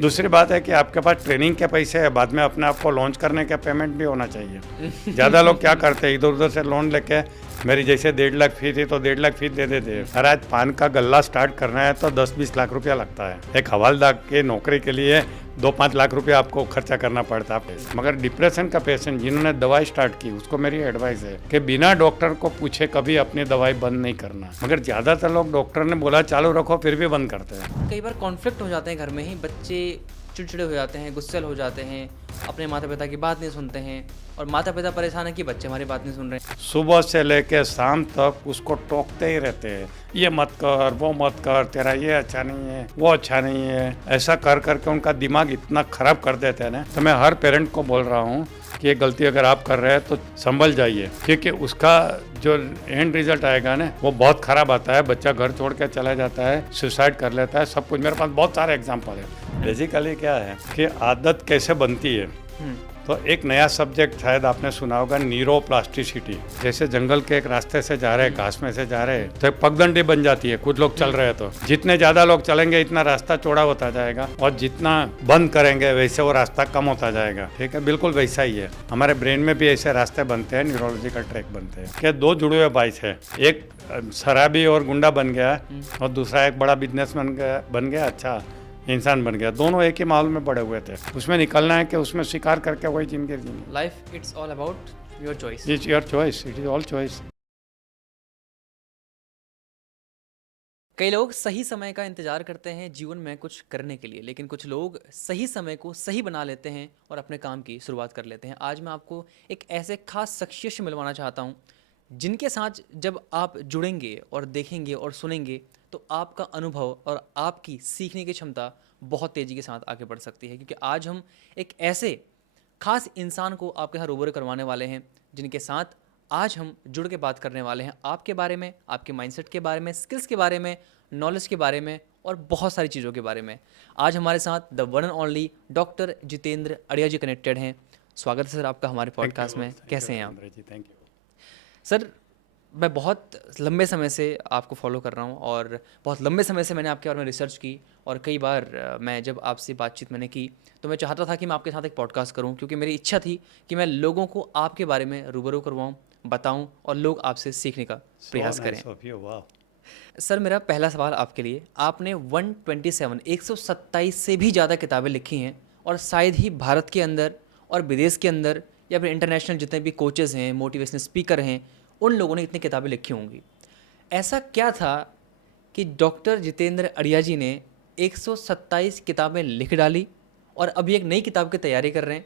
दूसरी बात है कि आपके पास ट्रेनिंग के पैसे है, बाद में अपने आप को लॉन्च करने का पेमेंट भी होना चाहिए। ज़्यादा लोग क्या करते हैं, इधर उधर से लोन लेके, मेरी जैसे 1.5 लाख फी थी तो 1.5 लाख फी दे देते हैं। अरे आज पान का गल्ला स्टार्ट करना है तो 10-20 लाख रुपया लगता है। एक हवालदार के नौकरी के लिए 2-5 लाख रुपया आपको खर्चा करना पड़ता है। मगर डिप्रेशन का पेशेंट जिन्होंने दवाई स्टार्ट की, उसको मेरी एडवाइस है कि बिना डॉक्टर को पूछे कभी अपनी दवाई बंद नहीं करना। मगर ज़्यादातर लोग डॉक्टर ने बोला चालू रखो फिर भी बंद करते हैं। कई बार कॉन्फ्लिक्ट हो जाते हैं घर में ही, बच्चे चिड़चिड़े हो जाते हैं, गुस्सैल हो जाते हैं, अपने माता पिता की बात नहीं सुनते हैं, और माता पिता परेशान है कि बच्चे हमारी बात नहीं सुन रहे हैं। सुबह से लेकर शाम तक उसको टोकते ही रहते हैं, ये मत कर, वो मत कर, तेरा ये अच्छा नहीं है, वो अच्छा नहीं है। ऐसा कर करके उनका दिमाग इतना खराब कर देते हैं ना। तो मैं हर पेरेंट को बोल रहा हूँ कि ये गलती अगर आप कर रहे हैं तो संभल जाइए, क्योंकि उसका जो एंड रिजल्ट आएगा ना वो बहुत खराब आता है। बच्चा घर छोड़ के चला जाता है, सुसाइड कर लेता है, सब कुछ। मेरे पास बहुत सारे एग्जाम्पल है। बेसिकली क्या है कि आदत कैसे बनती है, तो एक नया सब्जेक्ट शायद आपने सुना होगा, न्यूरोप्लास्टिसिटी। जैसे जंगल के एक रास्ते से जा रहे हैं, घास में से जा रहे हैं, तो एक पगडंडी बन जाती है। कुछ लोग चल रहे हैं तो जितने ज्यादा लोग चलेंगे इतना रास्ता चौड़ा होता जाएगा, और जितना बंद करेंगे वैसे वो रास्ता कम होता जाएगा। ठीक है, बिल्कुल वैसा ही है। हमारे ब्रेन में भी ऐसे रास्ते बनते हैं, न्यूरोलॉजिकल ट्रैक बनते हैं। कि 2 जुड़े हुए भाई थे, एक शराबी और गुंडा बन गया और दूसरा एक बड़ा बिजनेसमैन बन गया, अच्छा इंसान बन गया। दोनों एक ही माहौल में बड़े हुए थे। उसमें निकलना है कि उसमें शिकार करके वही जिंदगी जीनी। Life it's all about your choice. It's your choice, it is all choice. कई लोग सही समय का इंतजार करते हैं जीवन में कुछ करने के लिए, लेकिन कुछ लोग सही समय को सही बना लेते हैं और अपने काम की शुरुआत कर लेते हैं। आज मैं आपको एक ऐसे खास शख्सियत से मिलवाना चाहता हूँ जिनके साथ जब आप जुड़ेंगे और देखेंगे और सुनेंगे तो आपका अनुभव और आपकी सीखने की क्षमता बहुत तेज़ी के साथ आगे बढ़ सकती है। क्योंकि आज हम एक ऐसे खास इंसान को आपके साथ रूबरू करवाने वाले हैं जिनके साथ आज हम जुड़ के बात करने वाले हैं आपके बारे में, आपके माइंडसेट के बारे में, स्किल्स के बारे में, नॉलेज के बारे में और बहुत सारी चीज़ों के बारे में। आज हमारे साथ the one and only doctor Jitendra Adiya ji connected हैं। स्वागत है सर आपका हमारे पॉडकास्ट में। कैसे हैं आप? थैंक यू सर, मैं बहुत लंबे समय से आपको फॉलो कर रहा हूँ और बहुत लंबे समय से मैंने आपके बारे में रिसर्च की, और कई बार मैं जब आपसे बातचीत मैंने की तो मैं चाहता था कि मैं आपके साथ एक पॉडकास्ट करूँ, क्योंकि मेरी इच्छा थी कि मैं लोगों को आपके बारे में रूबरू करवाऊँ, बताऊँ और लोग आपसे सीखने का प्रयास करें। सर, मेरा पहला सवाल आपके लिए, आपने 127 से भी ज़्यादा किताबें लिखी हैं, और शायद ही भारत के अंदर और विदेश के अंदर या फिर इंटरनेशनल जितने भी कोचेज़ हैं, मोटिवेशनल स्पीकर हैं, उन लोगों ने इतनी किताबें लिखी होंगी। ऐसा क्या था कि डॉक्टर जितेंद्र अड़िया जी ने 127 किताबें लिख डाली और अभी एक नई किताब की तैयारी कर रहे हैं?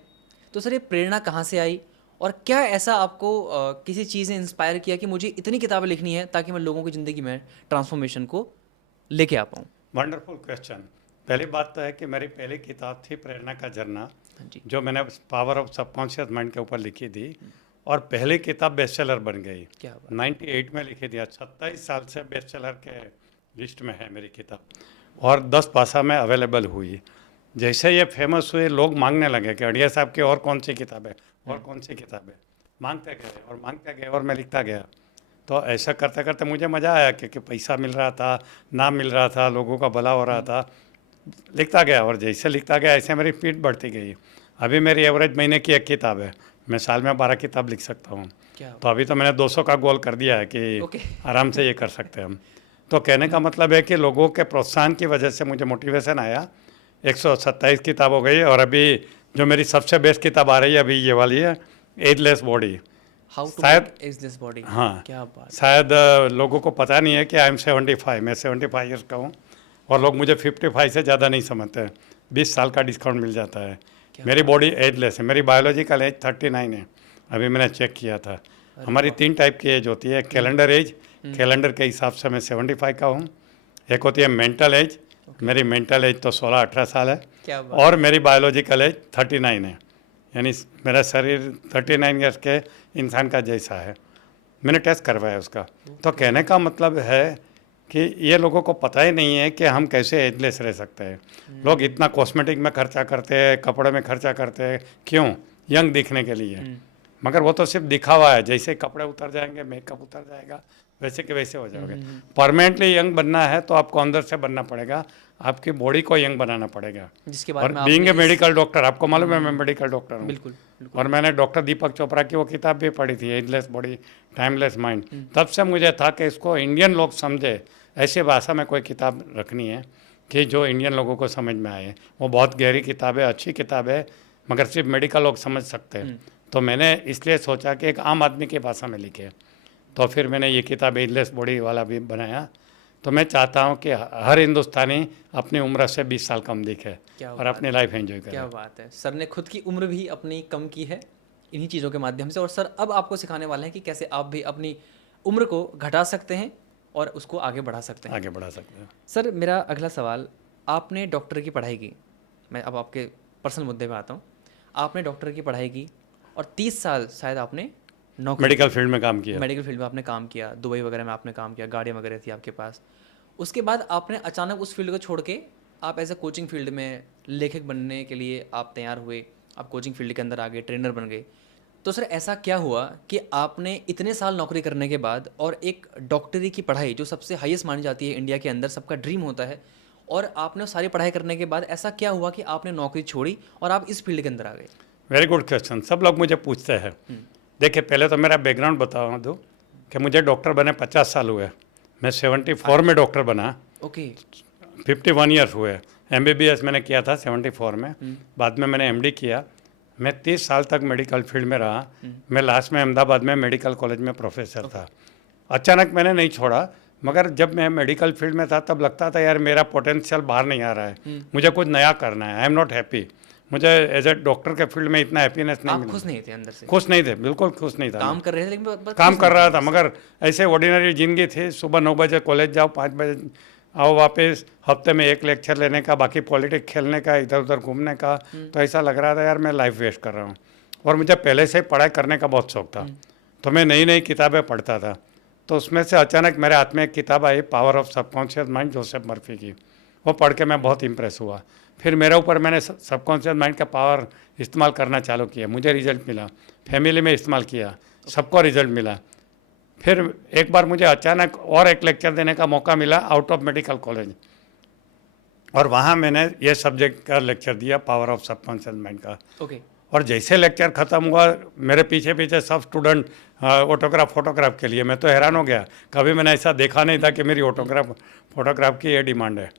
तो सर, ये प्रेरणा कहाँ से आई, और क्या ऐसा आपको किसी चीज़ ने इंस्पायर किया कि मुझे इतनी किताबें लिखनी है ताकि मैं लोगों की ज़िंदगी में ट्रांसफॉर्मेशन को लेके आ पाऊँ? Wonderful question. पहली बात तो है कि मेरी पहली किताब थी प्रेरणा का झरना, हाँ जी। जो मैंने पावर ऑफ सबकॉन्शियस माइंड के ऊपर लिखी थी, और पहली किताब बेस्ट सेलर बन गई। क्या बात। 98 में लिखी थी। 27 साल से बेस्ट सेलर के लिस्ट में है मेरी किताब, और 10 भाषा में अवेलेबल हुई। जैसे ये फेमस हुए, लोग मांगने लगे कि अड़िया साहब की और कौन सी किताबें, और कौन सी किताबें। मांगते गए और मैं लिखता गया। तो ऐसा करते करते मुझे मज़ा आया, क्योंकि पैसा मिल रहा था, नाम मिल रहा था, लोगों का भला हो रहा था। लिखता गया, और जैसे लिखता गया ऐसे मेरी स्पीड बढ़ती गई। अभी मेरी एवरेज महीने की 1 किताब है। मैं साल में 12 किताब लिख सकता हूँ। क्या तो अभी तो मैंने 200 का गोल कर दिया है कि ओके। आराम से ये कर सकते हैं हम। तो कहने का मतलब है कि लोगों के प्रोत्साहन की वजह से मुझे मोटिवेशन आया। 127 किताब हो गई, और अभी जो मेरी सबसे बेस्ट किताब आ रही है अभी ये वाली है, एजलेस बॉडी। हाउ टू शायद मेक एजलेस बॉडी। हाँ, क्या बात। शायद लोगों को पता नहीं है कि आई एम 75, मैं 75 ईयर्स का हूँ, और लोग मुझे 55 से ज़्यादा नहीं समझते। 20 साल का डिस्काउंट मिल जाता है। मेरी बॉडी एजलेस है। मेरी बायोलॉजिकल एज 39 है, अभी मैंने चेक किया था। हमारी 3 टाइप की एज होती है। कैलेंडर एज, कैलेंडर के हिसाब से मैं 75 का हूँ। एक होती है मेंटल एज, मेरी मेंटल एज तो 16-18 साल है। क्या बात। और मेरी बायोलॉजिकल एज 39 है, यानी मेरा शरीर 39 ईयर्स के इंसान का जैसा है। मैंने टेस्ट करवाया उसका। तो कहने का मतलब है कि ये लोगों को पता ही नहीं है कि हम कैसे एजलेस रह सकते हैं। लोग इतना कॉस्मेटिक में खर्चा करते हैं, कपड़े में खर्चा करते हैं, क्यों? यंग दिखने के लिए। मगर वो तो सिर्फ दिखावा है। जैसे कपड़े उतर जाएंगे, मेकअप उतर जाएगा, वैसे के वैसे हो जाओगे। परमानेंटली यंग बनना है तो आपको अंदर से बनना पड़ेगा। आपकी बॉडी को यंग बनाना पड़ेगा। जिसके बाद और में बीइंग ए आपने मेडिकल डॉक्टर, आपको मालूम है मैं मेडिकल डॉक्टर हूँ। बिल्कुल बिल्कुल और मैंने डॉक्टर दीपक चोपड़ा की वो किताब भी पढ़ी थी, एजलेस बॉडी टाइमलेस माइंड। तब से मुझे था कि इसको इंडियन लोग समझे, ऐसी भाषा में कोई किताब रखनी है कि जो इंडियन लोगों को समझ में आए। वो बहुत गहरी किताब है, अच्छी किताब है, मगर सिर्फ मेडिकल लोग समझ सकते हैं। तो मैंने इसलिए सोचा कि एक आम आदमी की भाषा में लिखे, तो फिर मैंने ये किताब एजलेस बॉडी वाला भी बनाया। तो मैं चाहता हूँ कि हर हिंदुस्तानी अपनी उम्र से 20 साल कम दिखे क्या और बात अपनी लाइफ एंजॉय क्या करे। बात है। सर ने खुद की उम्र भी अपनी कम की है इन्हीं चीज़ों के माध्यम से, और सर अब आपको सिखाने वाले हैं कि कैसे आप भी अपनी उम्र को घटा सकते हैं और उसको आगे बढ़ा सकते हैं। आगे बढ़ा सकते हैं। सर मेरा अगला सवाल, आपने डॉक्टर की पढ़ाई की, मैं अब आपके पर्सनल मुद्दे पे आता हूँ। आपने डॉक्टर की पढ़ाई की और 30 साल शायद आपने नौकरी मेडिकल फील्ड में काम किया। मेडिकल फील्ड में आपने काम किया, दुबई वगैरह में आपने काम किया, गाड़ियाँ वगैरह थी आपके पास। उसके बाद आपने अचानक उस फील्ड को छोड़ के आप एज ए कोचिंग फील्ड में लेखक बनने के लिए आप तैयार हुए, आप कोचिंग फील्ड के अंदर आ गए, ट्रेनर बन गए। तो सर ऐसा क्या हुआ कि आपने इतने साल नौकरी करने के बाद और एक डॉक्टरी की पढ़ाई जो सबसे हाईएस्ट मानी जाती है इंडिया के अंदर, सबका ड्रीम होता है, और आपने सारी पढ़ाई करने के बाद ऐसा क्या हुआ कि आपने नौकरी छोड़ी और आप इस फील्ड के अंदर आ गए? वेरी गुड क्वेश्चन, सब लोग मुझे पूछते हैं। देखिए पहले तो मेरा बैकग्राउंड बता दूँ कि मुझे डॉक्टर बने 50 साल हुए। मैं 74 में डॉक्टर बना, ओके 51 ईयर्स हुए। MBBS मैंने किया था 74 में, बाद में मैंने MD किया। मैं 30 साल तक मेडिकल फील्ड में रहा। मैं लास्ट में अहमदाबाद में मेडिकल कॉलेज में प्रोफेसर था। अचानक मैंने नहीं छोड़ा, मगर जब मैं मेडिकल फील्ड में था तब लगता था यार मेरा पोटेंशियल बाहर नहीं आ रहा है, मुझे कुछ नया करना है। I am not happy. मुझे एज ए डॉक्टर के फील्ड में इतना हैप्पीनेस नहीं आप मिला। खुश नहीं थे अंदर से? खुश नहीं थे, बिल्कुल खुश नहीं था। काम कर रहे थे लेकिन बस काम खुश कर नहीं रहा थे था, अंदर से। मगर ऐसे ऑर्डिनरी जिंदगी थी। सुबह 9 बजे कॉलेज जाओ, 5 बजे आओ वापस, हफ्ते में एक लेक्चर लेने का, बाकी पॉलिटिक्स खेलने का, इधर उधर घूमने का। तो ऐसा लग रहा था यार मैं लाइफ वेस्ट कर रहा हूँ। और मुझे पहले से ही पढ़ाई करने का बहुत शौक था, तो मैं नई नई किताबें पढ़ता था। तो उसमें से अचानक मेरे हाथ में एक किताब आई, power of subconscious mind, Joseph Murphy की। वो पढ़ के मैं बहुत इम्प्रेस हुआ। फिर मेरे ऊपर मैंने सबकॉन्शियस माइंड का पावर इस्तेमाल करना चालू किया, मुझे रिजल्ट मिला। फैमिली में इस्तेमाल किया, सबको रिजल्ट मिला। फिर एक बार मुझे अचानक और एक लेक्चर देने का मौका मिला आउट ऑफ मेडिकल कॉलेज, और वहाँ मैंने ये सब्जेक्ट का लेक्चर दिया, पावर ऑफ सबकॉन्शियस माइंड का। ओके और जैसे लेक्चर ख़त्म हुआ, मेरे पीछे पीछे सब स्टूडेंट ऑटोग्राफ फोटोग्राफ के लिए। मैं तो हैरान हो गया, कभी मैंने ऐसा देखा नहीं था कि मेरी फोटोग्राफ की ये डिमांड है।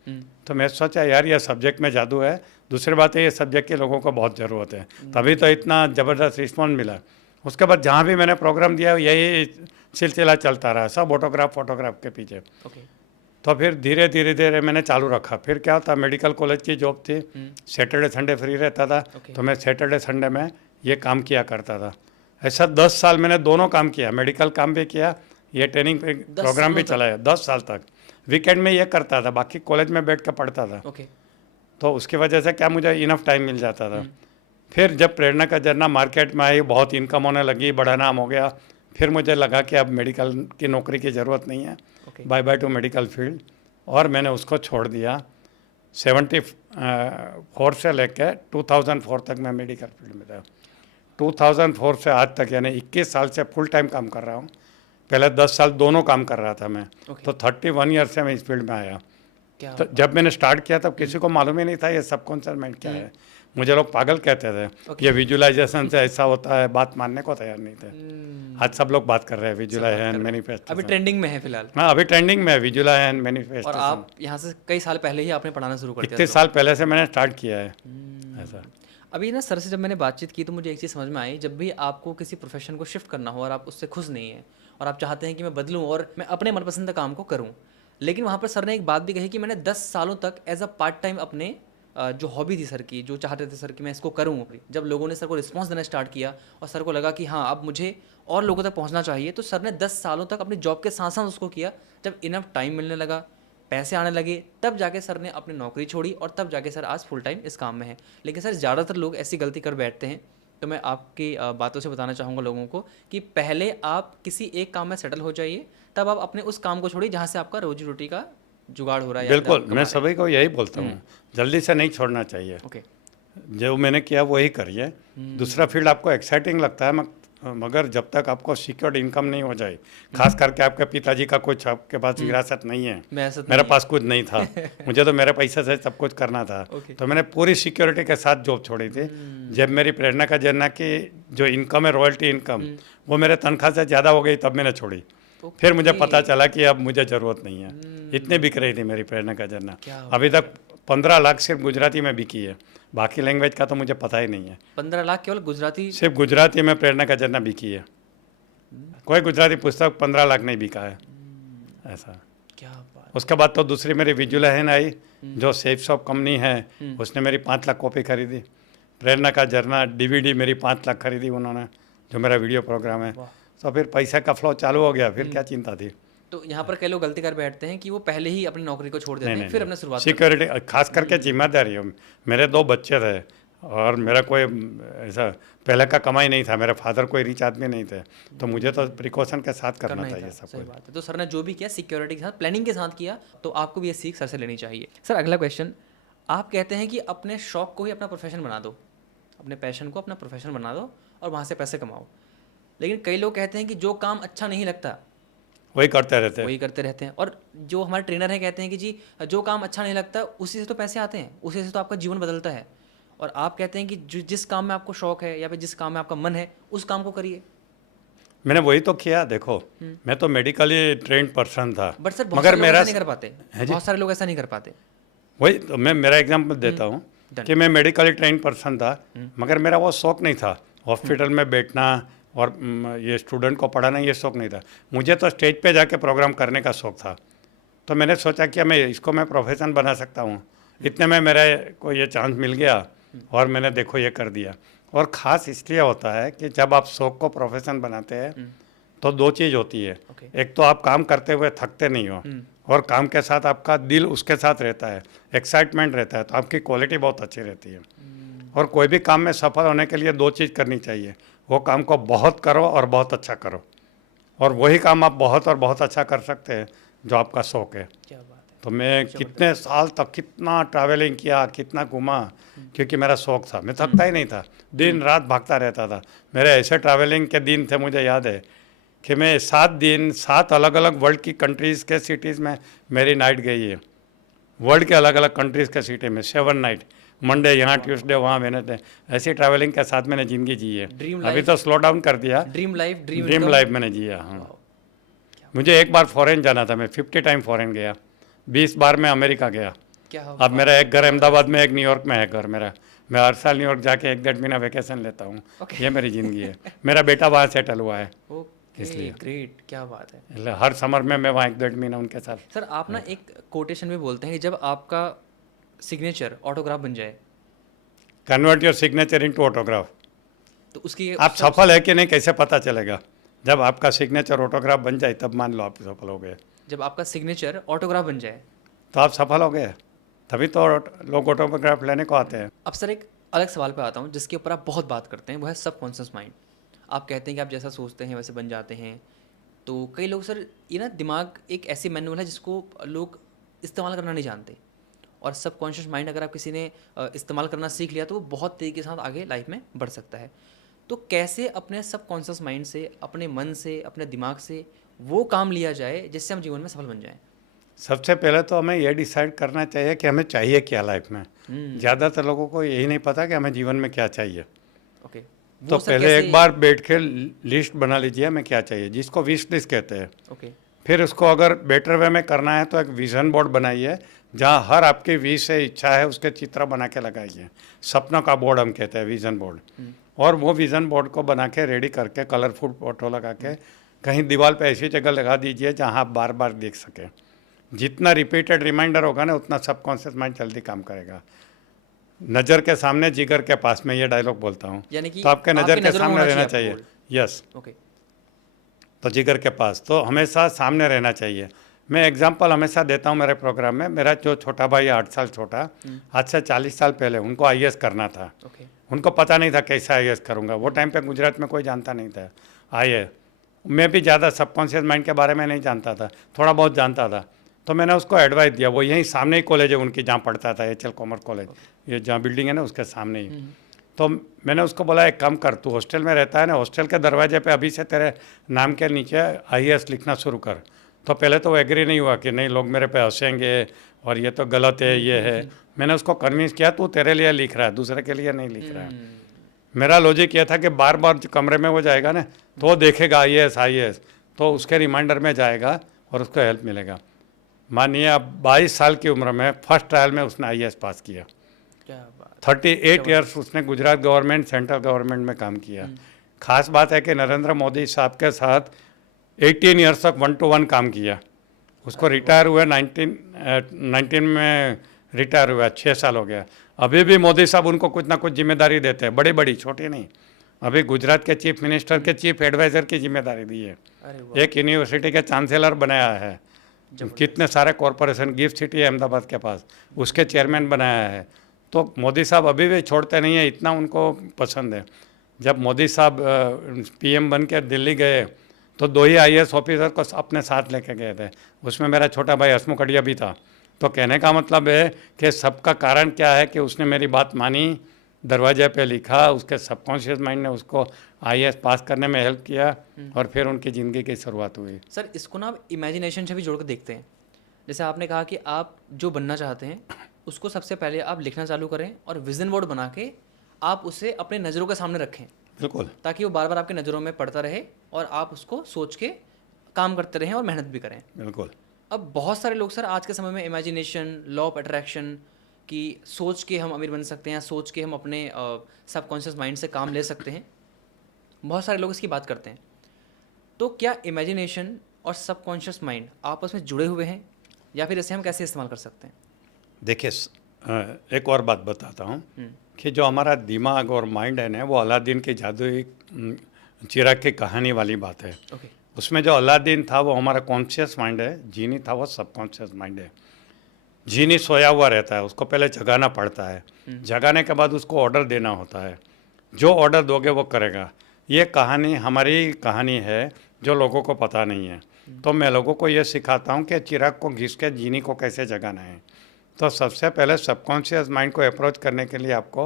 तो मैं सोचा यार ये सब्जेक्ट में जादू है। दूसरी बात है ये सब्जेक्ट के लोगों को बहुत ज़रूरत है, तभी तो इतना ज़बरदस्त रिस्पॉन्स मिला। उसके बाद जहाँ भी मैंने प्रोग्राम दिया यही सिलसिला चलता रहा, सब ऑटोग्राफ फोटोग्राफ के पीछे। ओके तो फिर धीरे धीरे धीरे मैंने चालू रखा। फिर क्या था, मेडिकल कॉलेज की जॉब थी, सैटरडे संडे फ्री रहता था। Okay. तो मैं सैटरडे संडे में ये काम किया करता था। ऐसा 10 साल मैंने दोनों काम किया, मेडिकल काम भी किया, ये ट्रेनिंग प्रोग्राम भी सालों तक? चलाया 10 साल तक। वीकेंड में ये करता था, बाकी कॉलेज में बैठ कर पढ़ता था। ओके तो उसकी वजह से क्या मुझे इनफ टाइम मिल जाता था। फिर जब प्रेरणा का जर्ना मार्केट में आई, बहुत इनकम होने लगी, बड़ा नाम हो गया, फिर मुझे लगा कि अब मेडिकल की नौकरी की ज़रूरत नहीं है, okay bye bye to medical field. और मैंने उसको छोड़ दिया। 74 से लेकर 2004 तक मैं मेडिकल फील्ड में था। 2004 से आज तक यानी 21 साल से फुल टाइम काम कर रहा हूँ। पहले 10 साल दोनों काम कर रहा था मैं। Okay. तो 31 ईयर से मैं इस फील्ड में आया। क्या तो जब मैंने स्टार्ट किया तब किसी को मालूम ही नहीं था ये सबकॉन्शियस माइंड क्या है। मुझे लोग पागल कहते थे, Okay. ये विजुअलाइजेशन से ऐसा होता है, बात मानने को तैयार नहीं थे। आज सब लोग बात कर रहे हैं विजुअलाइजेशन मैनिफेस्ट। अभी ट्रेंडिंग में है फिलहाल, हाँ अभी ट्रेंडिंग में है विजुअलाइजेशन मैनिफेस्ट। और आप यहाँ से कई साल पहले ही आपने पढ़ाना शुरू कर दिया इतने था। साल पहले से मैंने स्टार्ट किया है ऐसा। अभी ना सर से जब मैंने बातचीत की तो मुझे एक चीज़ समझ में आई, जब भी आपको किसी प्रोफेशन को शिफ्ट करना हो और आप उससे खुश नहीं हैं और आप चाहते हैं कि मैं बदलूं और मैं अपने मनपसंद काम को करूं, लेकिन वहाँ पर सर ने एक बात भी कही कि मैंने 10 सालों तक एज अ पार्ट टाइम अपने जो हॉबी थी सर की, जो चाहते थे सर कि मैं इसको करूं, जब लोगों ने सर को रिस्पांस देना स्टार्ट किया और सर को लगा कि हाँ अब मुझे और लोगों तक पहुंचना चाहिए, तो सर ने 10 सालों तक अपनी जॉब के साथ साथ उसको किया। जब इनफ टाइम मिलने लगा, पैसे आने लगे, तब जाके सर ने अपनी नौकरी छोड़ी और तब जाके सर आज फुल टाइम इस काम में है। लेकिन सर ज़्यादातर लोग ऐसी गलती कर बैठते हैं, तो मैं आपकी बातों से बताना चाहूँगा लोगों को कि पहले आप किसी एक काम में सेटल हो जाइए, तब आप अपने उस काम को छोड़िए जहाँ से आपका रोजी रोटी का जुगाड़ हो रहा है। या बिल्कुल, आप कमा मैं रहे सभी को यही बोलता हूँ, जल्दी से नहीं छोड़ना चाहिए। हैं। ओके जो मैंने किया वही करिए। दूसरा फील्ड आपको एक्साइटिंग लगता है, मगर जब तक आपको सिक्योर्ड इनकम नहीं हो जाए, खास करके आपके पिताजी का कुछ आपके पास विरासत नहीं है, विरासत मेरे नहीं पास कुछ नहीं था, मुझे तो मेरे पैसे से सब कुछ करना था, ओके। तो मैंने पूरी सिक्योरिटी के साथ जॉब छोड़ी थी। जब मेरी प्रेरणा का जन्ना की जो इनकम है, रॉयल्टी इनकम, वो मेरे तनख्वाह से ज़्यादा हो गई, तब मैंने छोड़ी। फिर मुझे पता चला कि अब मुझे ज़रूरत नहीं है। इतने बिक रही थी मेरी प्रेरणा का जन्ना। क्या अभी तक 15 लाख सिर्फ गुजराती में बिकी है, बाकी लैंग्वेज का तो मुझे पता ही नहीं है। 15 लाख केवल गुजराती? सिर्फ गुजराती में प्रेरणा का जन्ना बिकी है, कोई गुजराती पुस्तक 15 लाख नहीं बिका है ऐसा। क्या बात। उसके बाद तो दूसरी मेरी विजुला है आई, जो सेफ शॉप कंपनी है, उसने मेरी 5 लाख कॉपी खरीदी। प्रेरणा का जर्ना DVD मेरी 5 लाख खरीदी उन्होंने, जो मेरा वीडियो प्रोग्राम है। तो फिर पैसे का फ्लो चालू हो गया, फिर क्या चिंता थी। तो यहाँ पर कई लोग गलती कर बैठते हैं कि वो पहले ही अपनी नौकरी को छोड़ देते हैं, फिर अपने शुरुआत सिक्योरिटी, खास करके जिम्मेदारी हो। मेरे 2 बच्चे थे और मेरा कोई ऐसा पहले का कमाई नहीं था, मेरे फादर कोई रिच आदमी नहीं थे, तो मुझे तो प्रिकॉशन के साथ करना चाहिए सब सही कुछ। बात है। तो सर ने जो भी किया सिक्योरिटी के साथ, प्लानिंग के साथ किया, तो आपको भी ये सीख सर से लेनी चाहिए। सर अगला क्वेश्चन, आप कहते हैं कि अपने शौक को ही अपना प्रोफेशन बना दो, अपने पैशन को अपना प्रोफेशन बना दो और वहाँ से पैसे कमाओ। लेकिन कई लोग कहते हैं कि जो काम अच्छा नहीं लगता वही करते रहते हैं। वही करते रहते हैं, और जो हमारे ट्रेनर हैं कहते हैं कि जी जो काम अच्छा नहीं लगता उसी से तो पैसे आते हैं, उसी से तो आपका जीवन बदलता है। और आप कहते हैं कि जिस काम में आपको शौक है या फिर जिस काम में आपका मन है उस काम को करिए। मैंने वही तो किया। देखो, मैं तो मेडिकली ट्रेंड पर्सन था, बट सर बहुत मगर सारे लोग मेरा ऐसा नहीं कर पाते, बहुत सारे लोग ऐसा नहीं कर पाते। वही तो मैं मेरा एग्जांपल देता हूँ कि मैं मेडिकली ट्रेंड पर्सन था, मगर मेरा वो शौक नहीं था हॉस्पिटल में बैठना और ये स्टूडेंट को पढ़ाना, ये शौक नहीं था। मुझे तो स्टेज पे जाके प्रोग्राम करने का शौक था। तो मैंने सोचा कि मैं इसको मैं प्रोफेशन बना सकता हूँ। इतने में मेरे को ये चांस मिल गया और मैंने देखो ये कर दिया। और ख़ास इसलिए होता है कि जब आप शौक को प्रोफेशन बनाते हैं तो 2 चीज़ होती है। एक तो आप काम करते हुए थकते नहीं हो, और काम के साथ आपका दिल उसके साथ रहता है, एक्साइटमेंट रहता है, तो आपकी क्वालिटी बहुत अच्छी रहती है। और कोई भी काम में सफल होने के लिए 2 चीज़ करनी चाहिए, वो काम को बहुत करो और बहुत अच्छा करो। और वही काम आप बहुत और बहुत अच्छा कर सकते हैं जो आपका शौक है। क्या बात है। तो मैं कितने साल तक कितना ट्रैवलिंग किया, कितना घूमा, क्योंकि मेरा शौक था। मैं थकता ही नहीं था, दिन रात भागता रहता था। मेरे ऐसे ट्रैवलिंग के दिन थे, मुझे याद है कि मैं 7 दिन 7 अलग अलग वर्ल्ड की कंट्रीज़ के सिटीज़ में मेरी नाइट गई है। वर्ल्ड के अलग अलग कंट्रीज़ के सिटी में 7 नाइट, मंडे यहाँ, ट्यूसडे वहाँ, वेडनेसडे, ऐसी ट्रैवलिंग के साथ मैंने ज़िंदगी जी है। अभी तो स्लो डाउन कर दिया। ड्रीम लाइफ मैंने जिया। हाँ, मुझे एक बार फॉरेन जाना था, मैं 50 टाइम फॉरेन गया, 20 बार मैं अमेरिका गया। अब मेरा एक घर अहमदाबाद में, एक न्यूयॉर्क में है घर मेरा। मैं हर साल न्यूयॉर्क जाके 1-1.5 महीना वेकेशन लेता हूँ। ये मेरी ज़िंदगी है। मेरा बेटा वहाँ सेटल हुआ है, इसलिए ग्रेट, क्या बात है। इसलिए हर समर में मैं वहाँ 1-1.5 महीना उनके साथ। सर आप ना एक कोटेशन में बोलते हैं कि जब आपका सिग्नेचर ऑटोग्राफ बन जाए, convert your signature into autograph. तो उसकी आप सफल है कि नहीं कैसे पता चलेगा? जब आपका सिग्नेचर ऑटोग्राफ बन जाए तब मान लो आप सफल हो गए। जब आपका सिग्नेचर ऑटोग्राफ बन जाए तो आप सफल हो गए, तभी तो लोग ऑटोग्राफ लेने को आते हैं। अब सर एक अलग सवाल पे आता हूँ जिसके ऊपर आप बहुत बात करते हैं, वो है सबकॉन्शियस माइंड। आप कहते हैं कि आप जैसा सोचते हैं वैसे बन जाते हैं। तो कई लोग सर, ये ना दिमाग एक ऐसी मैनुअल है जिसको लोग इस्तेमाल करना नहीं जानते, और सबकॉन्शियस माइंड अगर आप किसी ने इस्तेमाल करना सीख लिया तो वो बहुत तेज़ी के साथ आगे लाइफ में बढ़ सकता है। तो कैसे अपने सबकॉन्शियस माइंड से, अपने मन से, अपने दिमाग से वो काम लिया जाए जिससे हम जीवन में सफल बन जाएं? सबसे पहले तो हमें ये डिसाइड करना चाहिए कि हमें चाहिए क्या लाइफ में। ज़्यादातर लोगों को यही नहीं पता कि हमें जीवन में क्या चाहिए। ओके, तो पहले एक बार बैठ के लिस्ट बना लीजिए हमें क्या चाहिए, जिसको विश लिस्ट कहते हैं। ओके, फिर उसको अगर बेटर वे में करना है तो एक विजन बोर्ड बनाइए, जहाँ हर आपकी विश है, इच्छा है, उसके चित्र बना के लगाइए। सपनों का बोर्ड हम कहते हैं, विजन बोर्ड। और वो विजन बोर्ड को बना के रेडी करके कलरफुल फोटो लगा के कहीं दीवार पे ऐसी जगह लगा दीजिए जहाँ आप बार बार देख सकें। जितना रिपीटेड रिमाइंडर होगा ना, उतना सबकॉन्शियस माइंड जल्दी काम करेगा। नज़र के सामने जिगर के पास में, ये डायलॉग बोलता हूँ, तो आपके नज़र के सामने रहना चाहिए। यस, ओके, तो जिगर के पास तो हमेशा सामने रहना चाहिए। मैं एग्जांपल हमेशा देता हूँ मेरे प्रोग्राम में। मेरा जो छोटा भाई 8 साल छोटा, आज से 40 साल पहले उनको IAS करना था। ओके, उनको पता नहीं था कैसे IAS करूँगा। वो टाइम पे गुजरात में कोई जानता नहीं था IAS। मैं भी ज़्यादा सबकॉन्शियस माइंड के बारे में नहीं जानता था, थोड़ा बहुत जानता था। तो मैंने उसको एडवाइस दिया। वो यहीं सामने ही कॉलेज है उनकी, जहाँ पढ़ता था, HL कॉमर्स कॉलेज, ये जहाँ बिल्डिंग है ना उसके सामने ही। तो मैंने उसको बोला एक काम कर, तू हॉस्टल में रहता है ना, हॉस्टल के दरवाजे पे अभी से तेरे नाम के नीचे आईएएस लिखना शुरू कर। तो पहले तो वो एग्री नहीं हुआ कि नहीं लोग मेरे पे हंसेंगे और ये तो गलत है ये है। मैंने उसको कन्विंस किया तू तेरे लिए लिख रहा है, दूसरे के लिए नहीं लिख रहा है। मेरा लॉजिक ये था कि बार बार कमरे में वो जाएगा ना तो वो देखेगा आईएएस आईएएस, तो उसके रिमाइंडर में जाएगा और उसको हेल्प मिलेगा। मानिए अब 22 साल की उम्र में फर्स्ट ट्रायल में उसने आईएएस पास किया। क्या बात। 38 ईयर्स उसने गुजरात गवर्नमेंट सेंट्रल गवर्नमेंट में काम किया। खास बात है कि नरेंद्र मोदी साहब के साथ 18 ईयर्स तक 1-to-1 काम किया। उसको रिटायर हुए 19 में रिटायर हुआ, 6 साल हो गया। अभी भी मोदी साहब उनको कुछ ना कुछ जिम्मेदारी देते हैं, बड़ी बड़ी छोटी नहीं। अभी गुजरात के चीफ मिनिस्टर के चीफ एडवाइज़र की जिम्मेदारी दी है, अरे वाह। एक यूनिवर्सिटी के चांसलर बनाया है, कितने सारे कॉरपोरेशन, गिफ्ट सिटी है अहमदाबाद के पास, उसके चेयरमैन बनाया है। तो मोदी साहब अभी भी छोड़ते नहीं है, इतना उनको पसंद है। जब मोदी साहब पीएम बन के दिल्ली गए तो 2 ही आईएएस ऑफिसर को अपने साथ लेके गए थे, उसमें मेरा छोटा भाई हसमुख अढ़िया भी था। तो कहने का मतलब है कि सबका कारण क्या है कि उसने मेरी बात मानी, दरवाजे पे लिखा, उसके सबकॉन्शियस माइंड ने उसको आईएएस पास करने में हेल्प किया और फिर उनकी ज़िंदगी की शुरुआत हुई। सर इसको ना आप इमेजिनेशन से भी जोड़ कर देखते हैं। जैसे आपने कहा कि आप जो बनना चाहते हैं उसको सबसे पहले आप लिखना चालू करें और विजन बोर्ड बना के आप उसे अपने नज़रों के सामने रखें, बिल्कुल ताकि वो बार बार आपकी नज़रों में पड़ता रहे और आप उसको सोच के काम करते रहें और मेहनत भी करें। बिल्कुल। अब बहुत सारे लोग सर आज के समय में इमेजिनेशन, लॉ ऑफ अट्रैक्शन की सोच के हम अमीर बन सकते हैं, सोच के हम अपने सबकॉन्शियस माइंड से काम ले सकते हैं, बहुत सारे लोग इसकी बात करते हैं। तो क्या इमेजिनेशन और सबकॉन्शियस माइंड आपस में जुड़े हुए हैं या फिर इसे हम कैसे इस्तेमाल कर सकते हैं? देखिए एक और बात बताता हूँ कि जो हमारा दिमाग और माइंड है ना, वो अलादीन की जादुई चिराग की कहानी वाली बात है। ओके। उसमें जो अलादीन था वो हमारा कॉन्शियस माइंड है, जीनी था वो सबकॉन्शियस माइंड है। जीनी सोया हुआ रहता है, उसको पहले जगाना पड़ता है, जगाने के बाद उसको ऑर्डर देना होता है, जो ऑर्डर दोगे वो करेगा। ये कहानी हमारी कहानी है जो लोगों को पता नहीं है। तो मैं लोगों को ये सिखाता हूँ कि चिराग को घिस के जीनी को कैसे जगाना है। तो सबसे पहले सबकॉन्शियस माइंड को अप्रोच करने के लिए आपको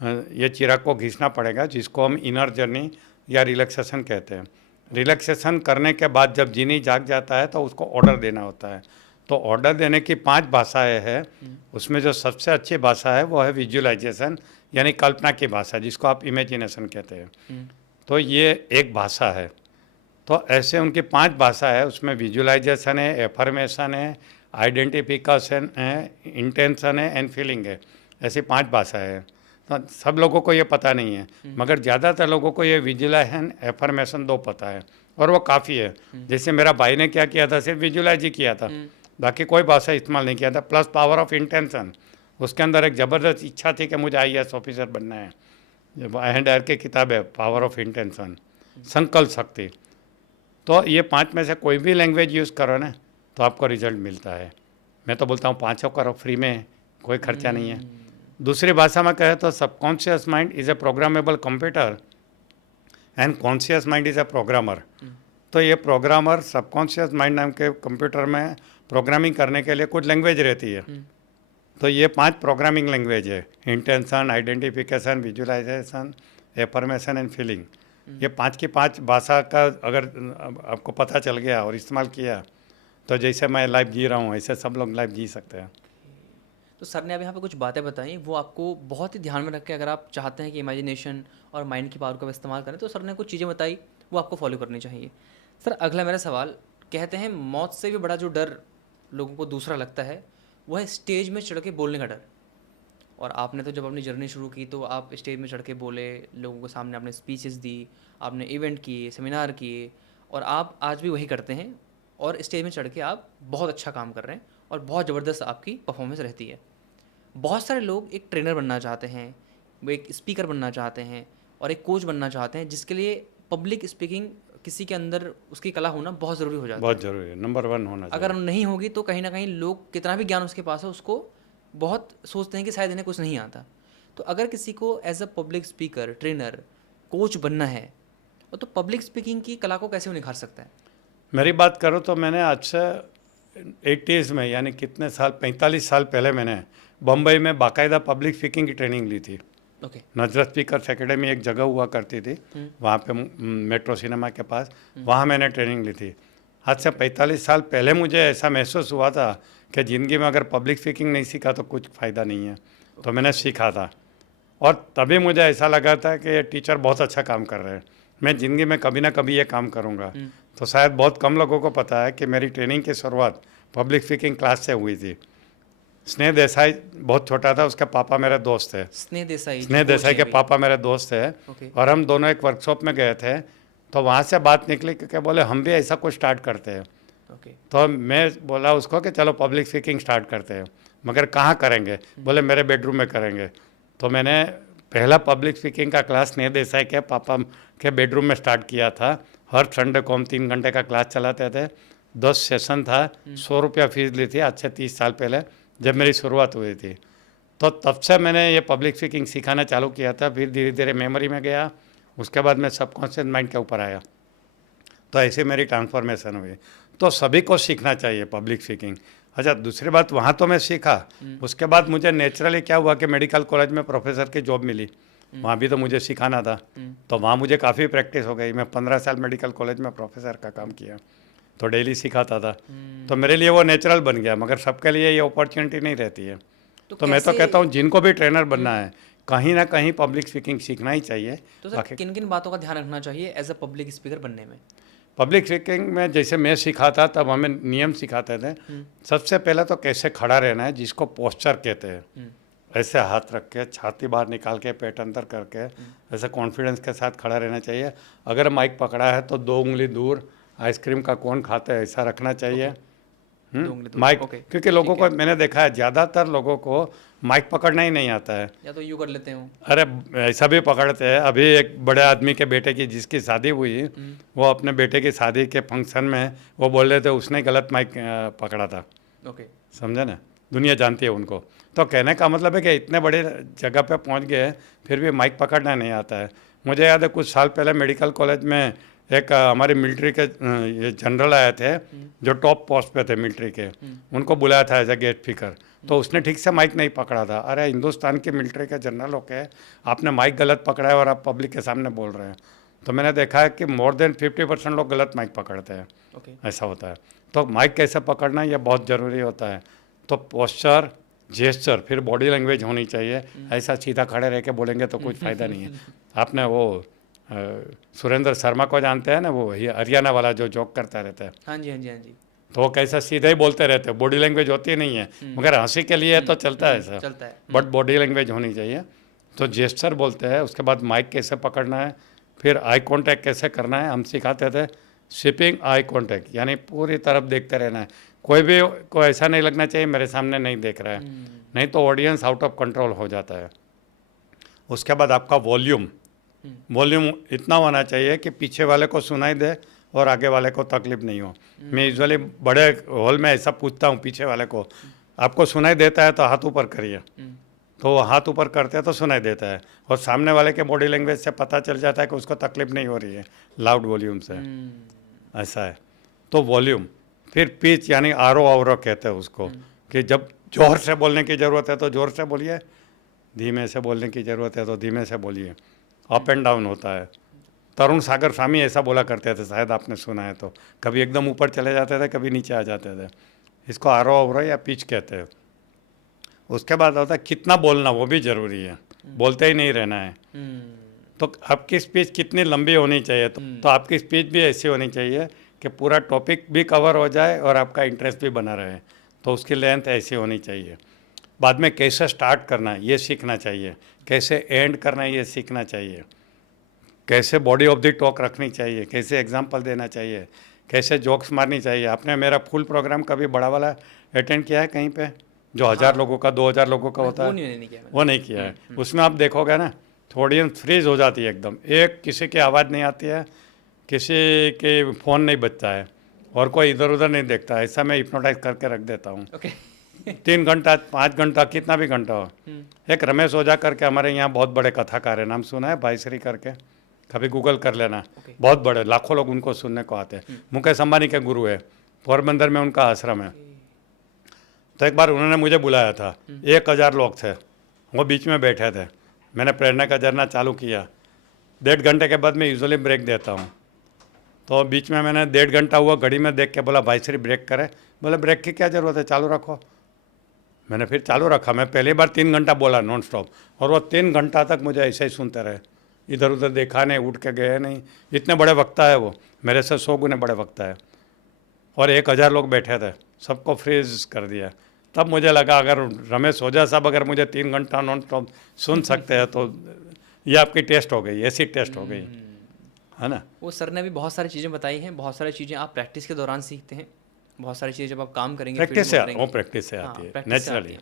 ये चिराग को घिसना पड़ेगा, जिसको हम इनर जर्नी या रिलैक्सेशन कहते हैं। रिलैक्सेशन करने के बाद जब जीनी जाग जाता है तो उसको ऑर्डर देना होता है। तो ऑर्डर देने की 5 भाषाएं हैं, उसमें जो सबसे अच्छी भाषा है वो है विजुअलाइजेशन, यानी कल्पना की भाषा, जिसको आप इमेजिनेशन कहते हैं। तो ये एक भाषा है। तो ऐसे उनकी 5 भाषा है, उसमें विजुअलाइजेशन है, एफर्मेशन है, आइडेंटिफिकेशन है, इंटेंशन है एंड फीलिंग है। ऐसी 5 भाषाएं हैं। तो सब लोगों को ये पता नहीं है, मगर ज़्यादातर लोगों को ये विजुअलाइजेशन एफर्मेशन 2 पता है और वो काफ़ी है। जैसे मेरा भाई ने क्या किया था, सिर्फ विजुअलाइज ही किया था, बाकी कोई भाषा इस्तेमाल नहीं किया था। प्लस पावर ऑफ इंटेंशन, उसके अंदर एक ज़बरदस्त इच्छा थी कि मुझे आईएएस ऑफिसर बनना है। जब आई की किताब है पावर ऑफ इंटेंशन, संकल्प शक्ति। तो ये 5 में से कोई भी लैंग्वेज यूज़ करो ना तो आपको रिजल्ट मिलता है। मैं तो बोलता हूँ 5 करो, फ्री में, कोई खर्चा नहीं है। दूसरी भाषा में कहे तो subconscious mind is a programmable computer and conscious mind is a programmer. तो ये प्रोग्रामर सबकॉन्शियस माइंड नाम के कंप्यूटर में प्रोग्रामिंग करने के लिए कुछ लैंग्वेज रहती है। तो ये 5 प्रोग्रामिंग लैंग्वेज है, intention, identification, visualisation, affirmation and feeling. ये 5 की 5 भाषा का अगर आपको पता चल गया और इस्तेमाल किया तो जैसे मैं लाइफ जी रहा हूँ ऐसे सब लोग लाइफ जी सकते हैं। तो सर ने अब यहाँ पे कुछ बातें बताई, वो आपको बहुत ही ध्यान में रख के अगर आप चाहते हैं कि इमेजिनेशन और माइंड की पावर का इस्तेमाल करें तो सर ने कुछ चीज़ें बताई, वो आपको फॉलो करनी चाहिए। सर अगला मेरा सवाल, कहते हैं मौत से भी बड़ा जो डर लोगों को दूसरा लगता है वो है स्टेज में चढ़ के बोलने का डर। और आपने तो जब अपनी जर्नी शुरू की तो आप स्टेज में चढ़ के बोले, लोगों के सामने आपने स्पीचेस दी, आपने इवेंट किए, सेमिनार किए, और आप आज भी वही करते हैं और स्टेज में चढ़ के आप बहुत अच्छा काम कर रहे हैं और बहुत ज़बरदस्त आपकी परफॉर्मेंस रहती है। बहुत सारे लोग एक ट्रेनर बनना चाहते हैं, वो एक स्पीकर बनना चाहते हैं और एक कोच बनना चाहते हैं, जिसके लिए पब्लिक स्पीकिंग किसी के अंदर उसकी कला होना बहुत ज़रूरी हो जाता है। बहुत ज़रूरी है, नंबर 1 होना चाहिए। अगर नहीं होगी तो कहीं ना कहीं लोग कितना भी ज्ञान उसके पास है उसको बहुत सोचते हैं कि शायद इन्हें कुछ नहीं आता। तो अगर किसी को as a public speaker, trainer, coach बनना है तो पब्लिक स्पीकिंग की कला को कैसे वो निखार सकता है? मेरी बात करो तो मैंने आज से 80s में, यानी कितने साल, 45 साल पहले मैंने बम्बई में बाकायदा पब्लिक स्पीकिंग की ट्रेनिंग ली थी। ओके। नजरत स्पीकर्स एकेडमी एक जगह हुआ करती थी, वहाँ पे मेट्रो सिनेमा के पास, वहाँ मैंने ट्रेनिंग ली थी। आज से 45 साल पहले मुझे ऐसा महसूस हुआ था कि ज़िंदगी में अगर पब्लिक स्पीकिंग नहीं सीखा तो कुछ फ़ायदा नहीं है, तो मैंने सीखा था। और तभी मुझे ऐसा लगा था कि ये टीचर बहुत अच्छा काम कर रहे हैं, मैं ज़िंदगी में कभी ना कभी ये काम करूँगा। तो शायद बहुत कम लोगों को पता है कि मेरी ट्रेनिंग की शुरुआत पब्लिक स्पीकिंग क्लास से हुई थी। स्नेह देसाई बहुत छोटा था, उसके पापा मेरे दोस्त थे। स्नेह देसाई जो स्नेह कोच देसाई हैं के अभी। पापा मेरे दोस्त थे, ओके। और हम दोनों एक वर्कशॉप में गए थे, तो वहाँ से बात निकली कि बोले हम भी ऐसा कुछ स्टार्ट करते हैं। ओके। तो मैं बोला उसको कि चलो पब्लिक स्पीकिंग स्टार्ट करते हैं, मगर कहाँ करेंगे? बोले मेरे बेडरूम में करेंगे। तो मैंने पहला पब्लिक स्पीकिंग का क्लास स्नेह देसाई के पापा के बेडरूम में स्टार्ट किया था। हर संडे को हम 3 घंटे का क्लास चलाते थे, 10 सेशन था, 100 रुपया फीस ली थी, आज से 30 साल पहले जब मेरी शुरुआत हुई थी। तो तब से मैंने ये पब्लिक स्पीकिंग सिखाना चालू किया था, फिर धीरे धीरे मेमोरी में गया, उसके बाद मैं सबकॉन्शियस माइंड के ऊपर आया, तो ऐसे मेरी ट्रांसफॉर्मेशन हुई। तो सभी को सीखना चाहिए पब्लिक स्पीकिंग। अच्छा, दूसरी बात, वहाँ तो मैं सीखा, उसके बाद मुझे नेचुरली क्या हुआ कि मेडिकल कॉलेज में प्रोफेसर की जॉब मिली, वहाँ भी तो मुझे सिखाना था, तो वहाँ मुझे काफ़ी प्रैक्टिस हो गई। मैं 15 साल मेडिकल कॉलेज में प्रोफेसर का काम किया, तो डेली सिखाता था, तो मेरे लिए वो नेचुरल बन गया। मगर सबके लिए ये अपॉर्चुनिटी नहीं रहती है, तो मैं तो कैसे- कहता हूँ जिनको भी ट्रेनर बनना है, कहीं ना कहीं पब्लिक स्पीकिंग सीखना ही चाहिए। तो सर बाकी किन किन बातों का ध्यान रखना चाहिए एज अ पब्लिक स्पीकर बनने में? पब्लिक स्पीकिंग में जैसे मैं सिखाता तब हमें नियम सिखाते थे। सबसे पहले तो कैसे खड़ा रहना है, जिसको पोस्चर कहते हैं। ऐसे हाथ रख के, छाती बाहर निकाल के, पेट अंदर करके, ऐसे कॉन्फिडेंस के साथ खड़ा रहना चाहिए। अगर माइक पकड़ा है तो 2 उंगली दूर, आइसक्रीम का कोन खाते हैं ऐसा रखना चाहिए। 2 उंगली दूर। Mic, okay. क्योंकि लोगों ठीक है। को मैंने देखा है ज़्यादातर लोगों को माइक पकड़ना ही नहीं आता है। या तो यूँ कर लेते हो। अरे ऐसा भी पकड़ते हैं। अभी एक बड़े आदमी के बेटे की जिसकी शादी हुई, वो अपने बेटे की शादी के फंक्शन में वो बोल रहे थे उसने गलत माइक पकड़ा था। ओके। समझे ना, दुनिया जानती है उनको। तो कहने का मतलब है कि इतने बड़े जगह पे पहुंच गए फिर भी माइक पकड़ना नहीं आता है। मुझे याद है कुछ साल पहले मेडिकल कॉलेज में एक हमारी मिलिट्री के ये जनरल आए थे, जो टॉप पोस्ट पे थे मिलिट्री के, उनको बुलाया था एज ए गेस्ट स्पीकर, तो उसने ठीक से माइक नहीं पकड़ा था। अरे हिंदुस्तान की मिलिट्री के जनरल होके आपने माइक गलत पकड़ा है और आप पब्लिक के सामने बोल रहे हैं। तो मैंने देखा है कि मोर देन 50% लोग गलत माइक पकड़ते हैं। ओके। ऐसा होता है। तो माइक कैसे पकड़ना ये बहुत ज़रूरी होता है। तो पोस्चर, जेस्चर, फिर बॉडी लैंग्वेज होनी चाहिए। ऐसा सीधा खड़े रह के बोलेंगे तो कुछ फ़ायदा नहीं है। आपने वो सुरेंद्र शर्मा को जानते हैं ना, वो हरियाणा वाला जो जोक करता रहता है, हाँ जी, हाँ जी, हाँ जी। तो वो कैसा सीधे ही बोलते रहते हैं, बॉडी लैंग्वेज होती नहीं है, मगर हंसी के लिए तो चलता है ऐसा, चलता है। बट बॉडी लैंग्वेज होनी चाहिए। तो जेस्चर बोलते हैं, उसके बाद माइक कैसे पकड़ना है, फिर आई कांटेक्ट कैसे करना है, हम सिखाते थे। शिपिंग आई कांटेक्ट यानी पूरी तरफ देखते रहना है, कोई भी को ऐसा नहीं लगना चाहिए मेरे सामने नहीं देख रहा है, नहीं तो ऑडियंस आउट ऑफ कंट्रोल हो जाता है। उसके बाद आपका वॉल्यूम, वॉल्यूम इतना होना चाहिए कि पीछे वाले को सुनाई दे और आगे वाले को तकलीफ नहीं हो। मैं यूजुअली बड़े हॉल में ऐसा पूछता हूँ पीछे वाले को, आपको सुनाई देता है तो हाथ ऊपर करिए, तो वो हाथ ऊपर करते हैं तो सुनाई देता है, और सामने वाले के बॉडी लैंग्वेज से पता चल जाता है कि उसको तकलीफ नहीं हो रही है लाउड वॉल्यूम से। ऐसा है। तो वॉल्यूम, फिर पिच यानी आरो आवरो कहते हैं उसको, कि जब जोर से बोलने की ज़रूरत है तो ज़ोर से बोलिए, धीमे से बोलने की ज़रूरत है तो धीमे से बोलिए। अप एंड डाउन होता है। तरुण सागर स्वामी ऐसा बोला करते थे, शायद आपने सुना है, तो कभी एकदम ऊपर चले जाते थे, कभी नीचे आ जाते थे। इसको आरो आवरो या पिच कहते हैं। उसके बाद होता है कितना बोलना, वो भी ज़रूरी है, बोलते ही नहीं रहना है। तो आपकी स्पीच कितनी लंबी होनी चाहिए, तो आपकी स्पीच भी ऐसी होनी चाहिए कि पूरा टॉपिक भी कवर हो जाए और आपका इंटरेस्ट भी बना रहे, तो उसकी लेंथ ऐसी होनी चाहिए। बाद में कैसे स्टार्ट करना है ये सीखना चाहिए, कैसे एंड करना है ये सीखना चाहिए, कैसे बॉडी ऑफ द टॉक रखनी चाहिए, कैसे एग्जाम्पल देना चाहिए, कैसे जोक्स मारनी चाहिए। आपने मेरा फुल प्रोग्राम कभी बड़ा वाला अटेंड किया है कहीं पे, जो 1000 लोगों का 2000 लोगों का होता है? नहीं किया मैंने। वो नहीं किया है। उसमें आप देखोगे ना, थोड़ी फ्रीज हो जाती है एकदम, एक किसी की आवाज़ नहीं आती है, किसी के फ़ोन नहीं बजता है, और कोई इधर उधर नहीं देखता। ऐसा मैं हिप्नोटाइज करके रख देता हूँ। ओके। 3 घंटा 5 घंटा कितना भी घंटा हो। एक रमेश ओझा करके हमारे यहाँ बहुत बड़े कथाकार है, नाम सुना है, भाईश्री करके, कभी गूगल कर लेना। बहुत बड़े, लाखों लोग उनको सुनने को आते हैं। मुकेश अंबानी के गुरु है, पोरबंदर में उनका आश्रम है। तो एक बार उन्होंने मुझे बुलाया था, 1000 लोग थे, वो बीच में बैठे थे। मैंने प्रेरणा का झरना चालू किया, 1.5 घंटे के बाद मैं यूजुअली ब्रेक देता हूँ। तो बीच में मैंने 1.5 घंटा हुआ, घड़ी में देख के बोला भाई श्री ब्रेक करे। बोले ब्रेक की क्या ज़रूरत है, चालू रखो। मैंने फिर चालू रखा। मैं पहली बार 3 घंटा बोला नॉन स्टॉप, और वो 3 घंटा तक मुझे ऐसे ही सुनते रहे, इधर उधर देखा नहीं, उठ के गए नहीं। इतने बड़े वक्ता है वो, मेरे से 100 गुने बड़े वक्ता है, और 1,000 लोग बैठे थे, सबको फ्रीज कर दिया। तब मुझे लगा अगर रमेश ओझा साहब अगर मुझे 3 घंटा नॉन स्टॉप सुन सकते हैं तो ये आपकी टेस्ट हो गई, ऐसी टेस्ट हो गई, है ना। वो सर ने भी बहुत सारी चीज़ें बताई हैं, बहुत सारी चीज़ें आप प्रैक्टिस के दौरान सीखते हैं, बहुत सारी चीज़ें जब आप काम करेंगे फील्ड प्रैक्टिस में से उतरेंगे। वो प्रैक्टिस से हाँ, आती है प्रैक्टिस से आती नेचुरली। है।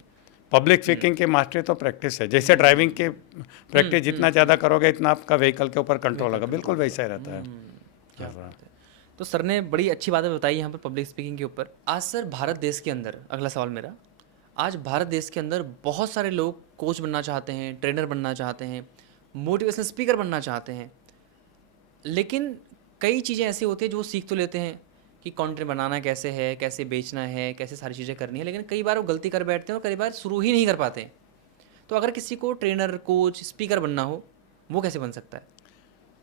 पब्लिक स्पीकिंग की मास्टरी तो प्रैक्टिस है। जैसे ड्राइविंग की प्रैक्टिस जितना ज़्यादा करोगे इतना आपका व्हीकल के ऊपर कंट्रोल होगा, बिल्कुल वैसा ही रहता है। क्या बात है। तो सर ने बड़ी अच्छी बातें बताई यहाँ पर पब्लिक स्पीकिंग के ऊपर। आज सर भारत देश के अंदर, अगला सवाल मेरा, आज भारत देश के अंदर बहुत सारे लोग कोच बनना चाहते हैं, ट्रेनर बनना चाहते हैं, मोटिवेशनल स्पीकर बनना चाहते हैं, लेकिन कई चीज़ें ऐसी होती हैं जो वो सीख तो लेते हैं कि कंटेंट बनाना कैसे है, कैसे बेचना है, कैसे सारी चीज़ें करनी है, लेकिन कई बार वो गलती कर बैठते हैं और कई बार शुरू ही नहीं कर पाते हैं। तो अगर किसी को ट्रेनर, कोच, स्पीकर बनना हो, वो कैसे बन सकता है?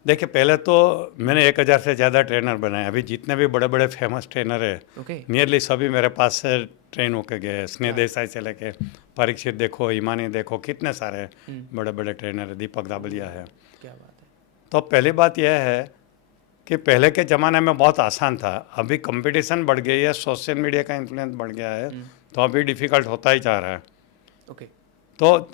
देखिए, पहले तो मैंने 1,000 से ज़्यादा ट्रेनर बनाए। अभी जितने भी बड़े बड़े फेमस ट्रेनर है ओके। नियरली सभी मेरे पास से ट्रेन होके गए हैं। स्नेह देसाई से लेके परीक्षित देखो, ईमानी देखो, कितने सारे बड़े बड़े ट्रेनर है, दीपक दाबलिया है। क्या बात है। तो पहली बात यह है कि पहले के ज़माने में बहुत आसान था, अभी कंपटीशन बढ़ गई है, सोशल मीडिया का इन्फ्लुएंस बढ़ गया है, तो अभी डिफ़िकल्ट होता ही जा रहा है। ओके। तो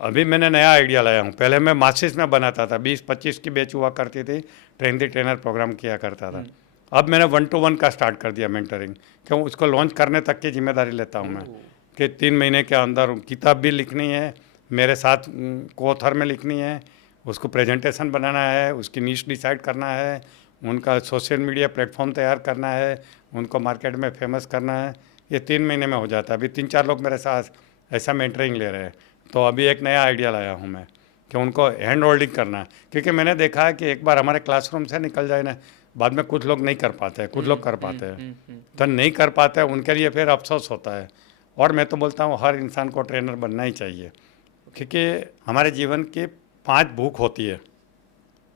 अभी मैंने नया आइडिया लाया हूँ। पहले मैं मासिस में बनाता था, 20-25 की बैच हुआ करती थी, ट्रेन दी ट्रेनर प्रोग्राम किया करता था। अब मैंने 1-to-1 का स्टार्ट कर दिया मेंटरिंग, क्यों उसको लॉन्च करने तक की जिम्मेदारी लेता हूँ मैं, कि 3 महीने के अंदर किताब भी लिखनी है, मेरे साथ को-ऑथर में लिखनी है, उसको प्रेजेंटेशन बनाना है, उसकी नीश डिसाइड करना है, उनका सोशल मीडिया प्लेटफॉर्म तैयार करना है, उनको मार्केट में फेमस करना है। ये 3 महीने में हो जाता है। अभी 3-4 लोग मेरे साथ ऐसा मेंटरिंग ले रहे हैं। तो अभी एक नया आइडिया लाया हूँ मैं कि उनको हैंड होल्डिंग करना है, क्योंकि मैंने देखा है कि एक बार हमारे क्लासरूम से निकल जाए ना, बाद में कुछ लोग नहीं कर पाते हैं, कुछ लोग कर पाते हैं। तो नहीं कर पाते हैं उनके लिए फिर अफसोस होता है। और मैं तो बोलता हूँ हर इंसान को ट्रेनर बनना ही चाहिए, क्योंकि हमारे जीवन की 5 भूख होती है,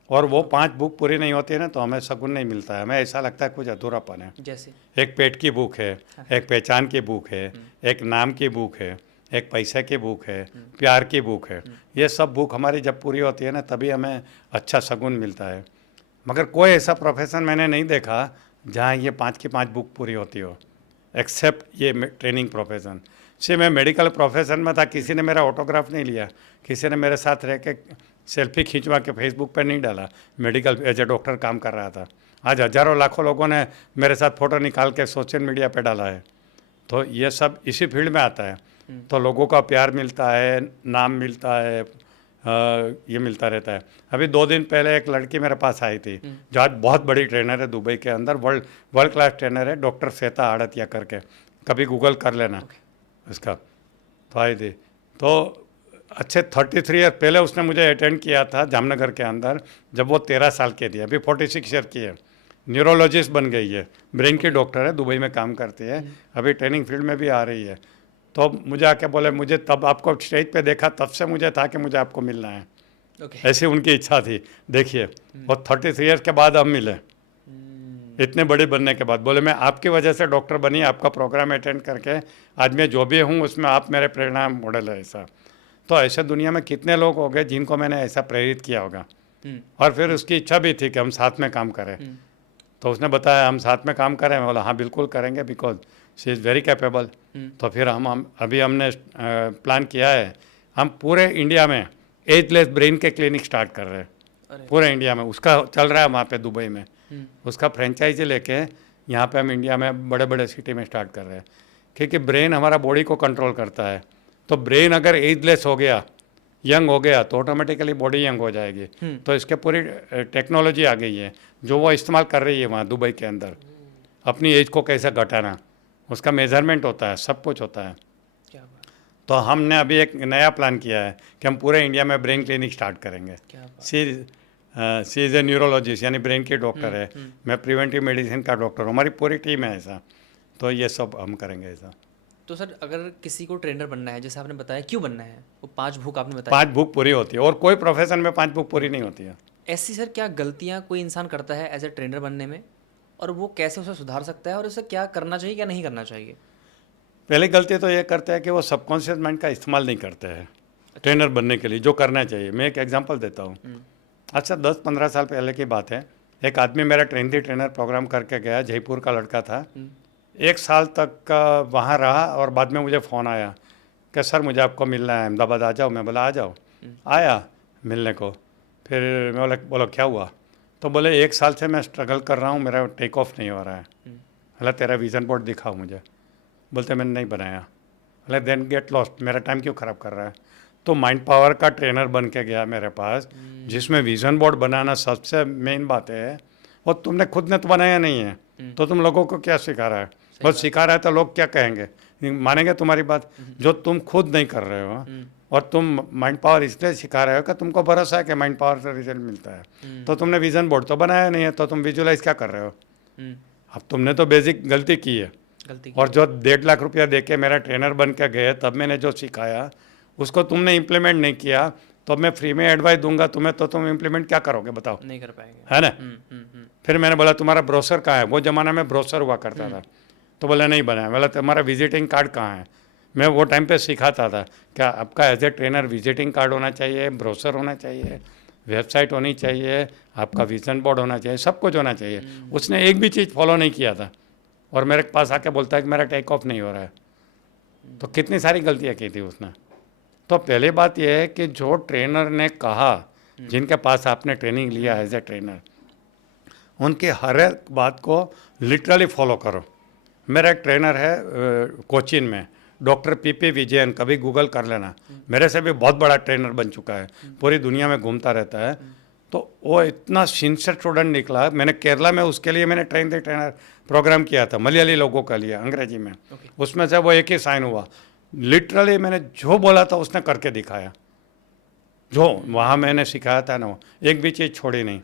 और वो 5 भूख पूरी नहीं होती है ना तो हमें सुकून नहीं मिलता है, हमें ऐसा लगता है कुछ अधूरापन है। जैसे एक पेट की भूख है, एक पहचान की भूख है, एक नाम की भूख है, एक पैसे की भूख है, प्यार की भूख है। ये सब भूख हमारी जब पूरी होती है ना तभी हमें अच्छा सुकून मिलता है। मगर कोई ऐसा प्रोफेशन मैंने नहीं देखा जहाँ ये 5 की 5 भूख पूरी होती हो, एक्सेप्ट ये ट्रेनिंग प्रोफेशन से। मैं मेडिकल प्रोफेशन में था, किसी ने मेरा ऑटोग्राफ नहीं लिया, किसी ने मेरे साथ रह के सेल्फी खींचवा के फेसबुक पर नहीं डाला, मेडिकल एज ए डॉक्टर काम कर रहा था। आज हज़ारों लाखों लोगों ने मेरे साथ फ़ोटो निकाल के सोशल मीडिया पे डाला है। तो ये सब इसी फील्ड में आता है। तो लोगों का प्यार मिलता है, नाम मिलता है, ये मिलता रहता है। अभी 2 दिन पहले एक लड़की मेरे पास आई थी जो आज बहुत बड़ी ट्रेनर है दुबई के अंदर, वर्ल्ड क्लास ट्रेनर है, डॉक्टर श्वेता आड़तिया करके, कभी गूगल कर लेना उसका। तो आई थी, तो अच्छे 33 ईयर पहले उसने मुझे अटेंड किया था जामनगर के अंदर, जब वो 13 साल की थी। अभी 46 ईयर की है, न्यूरोलॉजिस्ट बन गई है, ब्रेन की डॉक्टर है, दुबई में काम करती है, अभी ट्रेनिंग फील्ड में भी आ रही है। तो मुझे आके बोले, मुझे तब आपको स्टेज पे देखा तब से मुझे था कि मुझे आपको मिलना है। ऐसी उनकी इच्छा थी। देखिए, और 33 ईयर के बाद हम मिले, इतने बड़े बनने के बाद। बोले मैं आपकी वजह से डॉक्टर बनी, आपका प्रोग्राम अटेंड करके आज मैं जो भी हूँ उसमें आप मेरे प्रेरणा मॉडल है। ऐसा तो ऐसे दुनिया में कितने लोग हो गए जिनको मैंने ऐसा प्रेरित किया होगा। और फिर उसकी इच्छा भी थी कि हम साथ में काम करें। तो उसने बताया हम साथ में काम करें। मैं बोला हाँ बिल्कुल करेंगे, because she is very capable. तो फिर हम अभी हमने प्लान किया है, हम पूरे इंडिया में एजलेस ब्रेन के क्लिनिक स्टार्ट कर रहे हैं, पूरे इंडिया में। उसका चल रहा है वहाँ पे दुबई में, उसका फ्रेंचाइजी लेके यहाँ पे हम इंडिया में बड़े बड़े सिटी में स्टार्ट कर रहे हैं। क्योंकि ब्रेन हमारा बॉडी को कंट्रोल करता है, तो ब्रेन अगर एजलेस हो गया, यंग हो गया, तो ऑटोमेटिकली बॉडी यंग हो जाएगी। तो इसके पूरी टेक्नोलॉजी आ गई है जो वो इस्तेमाल कर रही है वहाँ दुबई के अंदर। अपनी एज को कैसे घटाना, उसका मेजरमेंट होता है, सब कुछ होता है। क्या बात। तो हमने अभी एक नया प्लान किया है कि हम पूरे इंडिया में ब्रेन क्लिनिक स्टार्ट करेंगे। क्या बात। सी इज़ ए न्यूरोलॉजिस्ट, यानी ब्रेन की डॉक्टर है, मैं प्रिवेंटिव मेडिसिन का डॉक्टर हूँ, हमारी पूरी टीम है ऐसा। तो ये सब हम करेंगे ऐसा। तो सर अगर किसी को ट्रेनर बनना है, जैसे आपने बताया क्यों बनना है, वो 5 भूख आपने बताया, 5 भूख पूरी होती है, और कोई प्रोफेशन में 5 भूख पूरी नहीं होती है। ऐसी सर क्या गलतियाँ कोई इंसान करता है एज ए ट्रेनर बनने में, और वो कैसे उसे सुधार सकता है, और उसे क्या करना चाहिए क्या नहीं करना चाहिए? पहली गलती तो ये करते हैं कि वो सबकॉन्शियस माइंड का इस्तेमाल नहीं करते हैं ट्रेनर बनने के लिए, जो करना चाहिए। मैं एक एग्जांपल देता हूँ। अच्छा 10-15 साल पहले की बात है, एक आदमी मेरा ट्रेनर प्रोग्राम करके गया, जयपुर का लड़का था। 1 साल तक का वहाँ रहा, और बाद में मुझे फ़ोन आया कि सर मुझे आपको मिलना है, अहमदाबाद आ जाओ। मैं बोला आ जाओ। आया मिलने को, फिर मैं बोला क्या हुआ? तो बोले 1 साल से मैं स्ट्रगल कर रहा हूँ, मेरा टेक ऑफ नहीं हो रहा है। बोला तेरा विज़न बोर्ड दिखाओ मुझे। बोलते मैंने नहीं बनाया। बोले देन गेट लॉस्ट, मेरा टाइम क्यों ख़राब कर रहा है? तो माइंड पावर का ट्रेनर बन के गया मेरे पास, जिसमें विज़न बोर्ड बनाना सबसे मेन बात है। वो तुमने खुद ने तो बनाया नहीं है, तो तुम लोगों को क्या सिखा रहा है? वो सिखा रहा है तो लोग क्या कहेंगे, मानेंगे तुम्हारी बात? जो तुम खुद नहीं कर रहे हो, और तुम माइंड पावर इसलिए सिखा रहे हो कि तुमको भरोसा है कि माइंड पावर से रिजल्ट मिलता है, तो तुमने विज़न बोर्ड तो बनाया नहीं है, तो तुम विजुलाइज क्या कर रहे हो? अब तुमने तो बेसिक गलती की है। और जो 1.5 लाख रुपया दे के मेरा ट्रेनर बन के गए, तब मैंने जो सिखाया उसको तुमने इम्प्लीमेंट नहीं किया, तो मैं फ्री में एडवाइस दूंगा तुम्हें, तो तुम इम्प्लीमेंट क्या करोगे बताओ? नहीं कर पाएंगे, है ना? फिर मैंने बोला तुम्हारा ब्रोशर कहाँ है? वो ज़माना में ब्रोशर हुआ करता था। तो बोला नहीं बनाया। बोला तुम्हारा विजिटिंग कार्ड कहाँ है? मैं वो टाइम पे सिखाता था क्या आपका as a trainer visiting card होना चाहिए, ब्रोशर होना चाहिए, वेबसाइट होनी चाहिए, आपका विजन बोर्ड होना चाहिए, सब कुछ होना चाहिए। उसने एक भी चीज़ फॉलो नहीं किया था, और मेरे पास आके बोलता है कि मेरा टेक ऑफ नहीं हो रहा है। तो कितनी सारी गलतियाँ की थी उसने। तो पहली बात यह है कि जो ट्रेनर ने कहा, जिनके पास आपने ट्रेनिंग लिया एज ए ट्रेनर, उनकी हर एक बात को लिटरली फॉलो करो। मेरा एक ट्रेनर है कोचीन में, डॉक्टर पीपी विजयन, कभी गूगल कर लेना। मेरे से भी बहुत बड़ा ट्रेनर बन चुका है, पूरी दुनिया में घूमता रहता है। तो वो इतना सिंसियर स्टूडेंट निकला। मैंने केरला में उसके लिए मैंने ट्रेनर प्रोग्राम किया था, मलयाली लोगों के लिए, अंग्रेजी में। उसमें से वो एक ही साइन हुआ। लिटरली मैंने जो बोला था उसने करके दिखाया, जो वहाँ मैंने सिखाया था ना, एक भी चीज़ छोड़ी नहीं।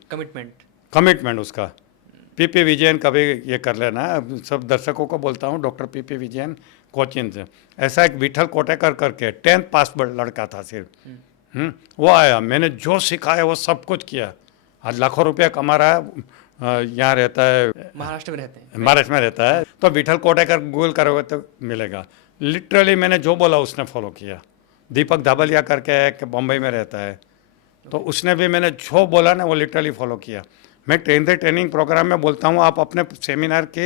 कमिटमेंट उसका। पीपी विजयन कभी ये कर लेना, सब दर्शकों को बोलता हूँ, डॉक्टर पीपी विजयन कोचिन से। ऐसा एक विठल कोटेकर करके 10th पास लड़का था सिर्फ, वो आया, मैंने जो सिखाया वो सब कुछ किया। आज लाखों रुपया कमा रहा है, यहाँ रहता है, महाराष्ट्र में रहता है। तो विठल कोटेकर गूगल करोगे तो मिलेगा। लिटरली मैंने जो बोला उसने फॉलो किया। दीपक धाबलिया करके एक बम्बई में रहता है, तो उसने भी मैंने जो बोला ना वो लिटरली फॉलो किया। मैं ट्रेनिंग प्रोग्राम में बोलता हूँ आप अपने सेमिनार के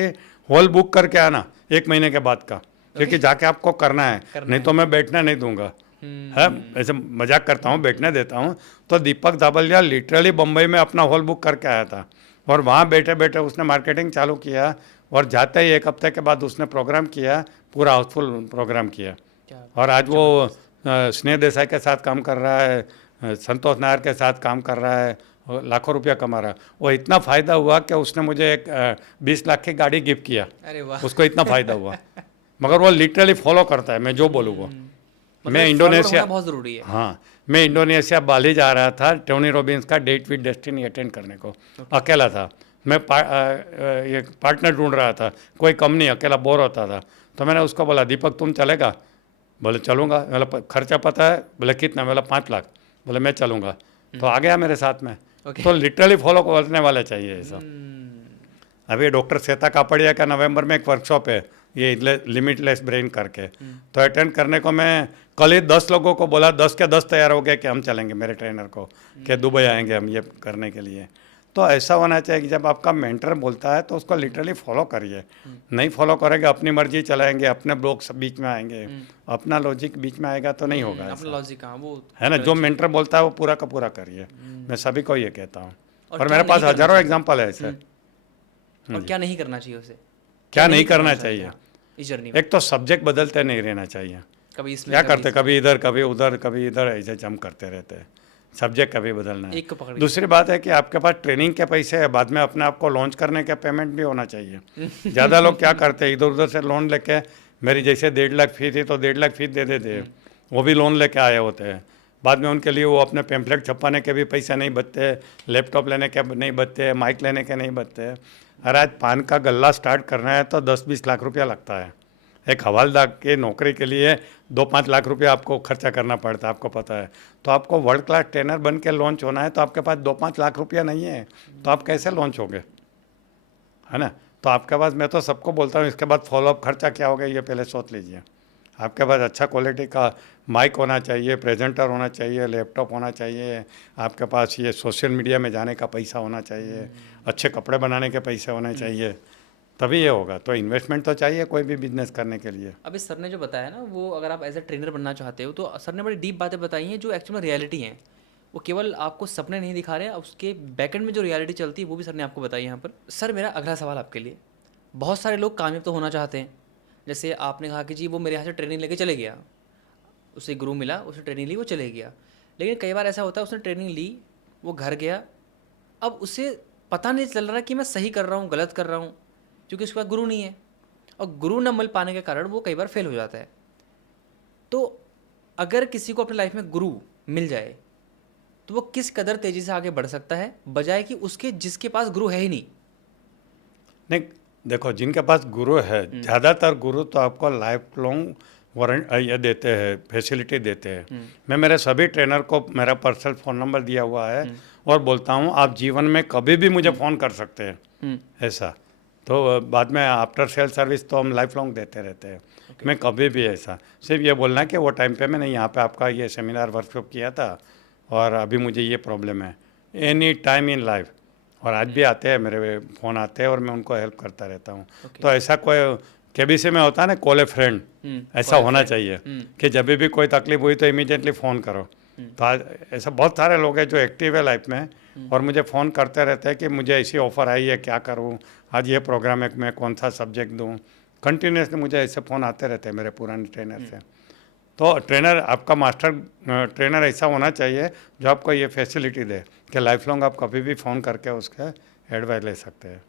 हॉल बुक करके आना 1 महीने के बाद का, क्योंकि जाके आपको करना है, नहीं तो मैं बैठना नहीं दूंगा। है ऐसे मजाक करता हूँ, बैठने देता हूँ। तो दीपक धाबलिया लिटरली बम्बई में अपना हॉल बुक करके आया था, और वहाँ बैठे बैठे उसने मार्केटिंग चालू किया, और जाते ही 1 हफ्ते के बाद उसने प्रोग्राम किया, पूरा हाउसफुल प्रोग्राम किया। और आज वो स्नेह देसाई के साथ काम कर रहा है, संतोष नायर के साथ काम कर रहा है, लाखों रुपया कमा रहा है। वो इतना फ़ायदा हुआ कि उसने मुझे एक 20 लाख की गाड़ी गिफ्ट किया। अरे वाह। उसको इतना फ़ायदा हुआ। मगर वो लिटरली फॉलो करता है, मैं जो बोलूँ वो। मैं इंडोनेशिया, बहुत ज़रूरी है। हाँ, मैं इंडोनेशिया बाली जा रहा था टोनी रॉबिन्स का डेट विद डेस्टिनी अटेंड करने को। अकेला था मैं, ये पार्टनर ढूंढ रहा था, कोई कम नहीं, अकेला बोर होता था। तो मैंने उसको बोला दीपक तुम चलेगा? बोले चलूँगा। बोला खर्चा पता है? बोले कितना? बोला 5 लाख। बोले मैं चलूँगा। तो आ गया मेरे साथ में। तो लिटरली फॉलो करने वाले चाहिए ऐसा। अभी डॉक्टर श्वेता कापड़िया का नवंबर में एक वर्कशॉप है, ये लिमिटलेस ब्रेन करके, तो अटेंड करने को मैं कल ही 10 लोगों को बोला, 10 के 10 तैयार हो गए कि हम चलेंगे मेरे ट्रेनर को, कि दुबई आएंगे हम ये करने के लिए। तो ऐसा होना चाहिए कि जब आपका मेंटर बोलता है तो उसको लिटरली फॉलो करिए। नहीं फॉलो करेंगे, अपनी मर्जी चलाएंगे, अपने ब्लॉग सब बीच में आएंगे, अपना लॉजिक बीच में आएगा तो नहीं होगा। अपना लॉजिक कहाँ, वो है ना, जो मेंटर बोलता है वो पूरा का पूरा करिए। मैं सभी को ये कहता हूँ, और मेरे पास हजारों एग्जाम्पल है ऐसे। और क्या नहीं करना चाहिए उसे, क्या नहीं करना चाहिए इस जर्नी में? एक तो सब्जेक्ट बदलते नहीं रहना चाहिए। कभी इसमें क्या करते, कभी इधर कभी उधर कभी इधर, ऐसे जंप करते रहते हैं। सब्जेक्ट कभी बदलना है। एक को पकड़। दूसरी दूसरी बात है कि आपके पास ट्रेनिंग के पैसे है, बाद में अपने आप को लॉन्च करने का पेमेंट भी होना चाहिए। ज़्यादा लोग क्या करते हैं, इधर उधर से लोन लेके, मेरी जैसे 1.5 लाख फीस थी तो 1.5 लाख फीस दे देते हैं, वो भी लोन लेके आए होते हैं। बाद में उनके लिए वो अपने पेम्पलेट छपाने के भी पैसे नहीं बचते, लैपटॉप लेने के नहीं बचते, माइक लेने के नहीं बचते। अरे आज पान का गल्ला स्टार्ट करना है तो 10-20 लाख रुपया लगता है। एक हवालदार की नौकरी के लिए 2-5 लाख रुपया आपको खर्चा करना पड़ता है, आपको पता है। तो आपको वर्ल्ड क्लास ट्रेनर बन के लॉन्च होना है, तो आपके पास 2-5 लाख रुपया नहीं है, तो आप कैसे लॉन्च होगे, है ना। तो आपके पास, मैं तो सबको बोलता हूँ, इसके बाद फॉलोअप खर्चा क्या होगा ये पहले सोच लीजिए। आपके पास अच्छा क्वालिटी का माइक होना चाहिए, प्रेजेंटर होना चाहिए, लैपटॉप होना चाहिए, आपके पास ये सोशल मीडिया में जाने का पैसा होना चाहिए, अच्छे कपड़े बनाने के पैसे होने चाहिए, तभी ये होगा। तो इन्वेस्टमेंट तो चाहिए कोई भी बिजनेस करने के लिए। अभी सर ने जो बताया ना, वो अगर आप एज ए ट्रेनर बनना चाहते हो तो सर ने बड़ी डीप बातें बताई हैं जो एक्चुअल में रियलिटी हैं। वो केवल आपको सपने नहीं दिखा रहे हैं, उसके बैकएंड में जो रियलिटी चलती है वो भी सर ने आपको बताई यहाँ पर। सर मेरा अगला सवाल आपके लिए, बहुत सारे लोग कामयाब तो होना चाहते हैं, जैसे आपने कहा कि जी वो मेरे यहाँ से ट्रेनिंग लेके चले गया, उसे गुरु मिला, उसने ट्रेनिंग ली, वो चले गया। लेकिन कई बार ऐसा होता है उसने ट्रेनिंग ली, वो घर गया, अब उसे पता नहीं चल रहा कि मैं सही कर रहा हूँ गलत कर रहा हूँ, क्योंकि उसके पास गुरु नहीं है, और गुरु न मिल पाने के कारण वो कई बार फेल हो जाता है। तो अगर किसी को अपनी लाइफ में गुरु मिल जाए तो वो किस कदर तेज़ी से आगे बढ़ सकता है, बजाय कि उसके जिसके पास गुरु है ही नहीं। नहीं, देखो, जिनके पास गुरु है, ज़्यादातर गुरु तो आपको लाइफ लॉन्ग वारंट ये देते हैं, फैसिलिटी देते हैं। मैं मेरे सभी ट्रेनर को मेरा पर्सनल फ़ोन नंबर दिया हुआ है और बोलता हूँ आप जीवन में कभी भी मुझे फ़ोन कर सकते हैं, ऐसा। तो बाद में आफ्टर सेल सर्विस तो हम लाइफ लॉन्ग देते रहते हैं। मैं कभी भी ऐसा, सिर्फ ये बोलना है कि वो टाइम पे मैंने यहाँ पे आपका ये सेमिनार वर्कशॉप किया था और अभी मुझे ये प्रॉब्लम है, एनी टाइम इन लाइफ। और आज भी आते हैं, मेरे फ़ोन आते हैं और मैं उनको हेल्प करता रहता हूँ। तो ऐसा कोई केबीसी में होता है ना, कॉल ए फ्रेंड, ऐसा होना चाहिए कि जब भी कोई तकलीफ हुई तो इमीडिएटली फ़ोन करो। तो आज ऐसा बहुत सारे लोग हैं जो एक्टिव है लाइफ में और मुझे फ़ोन करते रहते हैं कि मुझे ऐसी ऑफ़र आई है, क्या करूँ, आज ये प्रोग्राम है, मैं कौन सा सब्जेक्ट दूँ। कंटिन्यूसली मुझे ऐसे फ़ोन आते रहते हैं मेरे पुराने ट्रेनर से। तो ट्रेनर, आपका मास्टर ट्रेनर ऐसा होना चाहिए जो आपको ये फैसिलिटी दे कि लाइफ लॉन्ग आप कभी भी फ़ोन करके उसका एडवाइस ले सकते हैं।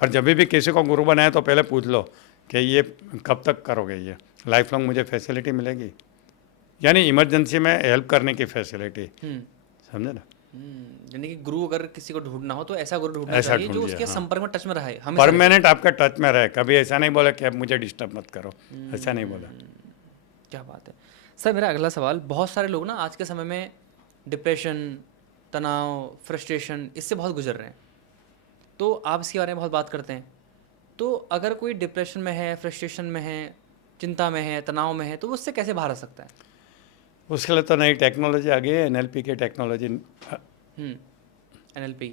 और जब भी किसी को गुरु बनाए तो पहले पूछ लो कि ये कब तक करोगे, ये लाइफ लॉन्ग मुझे फैसिलिटी मिलेगी, यानी इमरजेंसी में हेल्प करने की फैसिलिटी, समझे ना। यानी कि गुरु अगर किसी को ढूंढना हो तो ऐसा गुरु ढूंढना ऐसा चाहिए जो ढूंढिए, उसके हाँ। संपर्क में, टच में रहे, हमेशा रहे। परमानेंट आपके टच में रहे, कभी ऐसा नहीं बोला कि अब मुझे डिस्टर्ब मत करो, ऐसा नहीं बोला। क्या बात है। सर मेरा अगला सवाल, बहुत सारे लोग ना आज के समय में डिप्रेशन, तनाव, फ्रस्ट्रेशन, इससे बहुत गुजर रहे हैं, तो आप इसके बारे में बहुत बात करते हैं। तो अगर कोई डिप्रेशन में है, फ्रस्ट्रेशन में है, चिंता में है, तनाव में है, तो वो उससे कैसे बाहर आ सकता है? उसके लिए तो नई टेक्नोलॉजी आ गई है, NLP की टेक्नोलॉजी। NLP।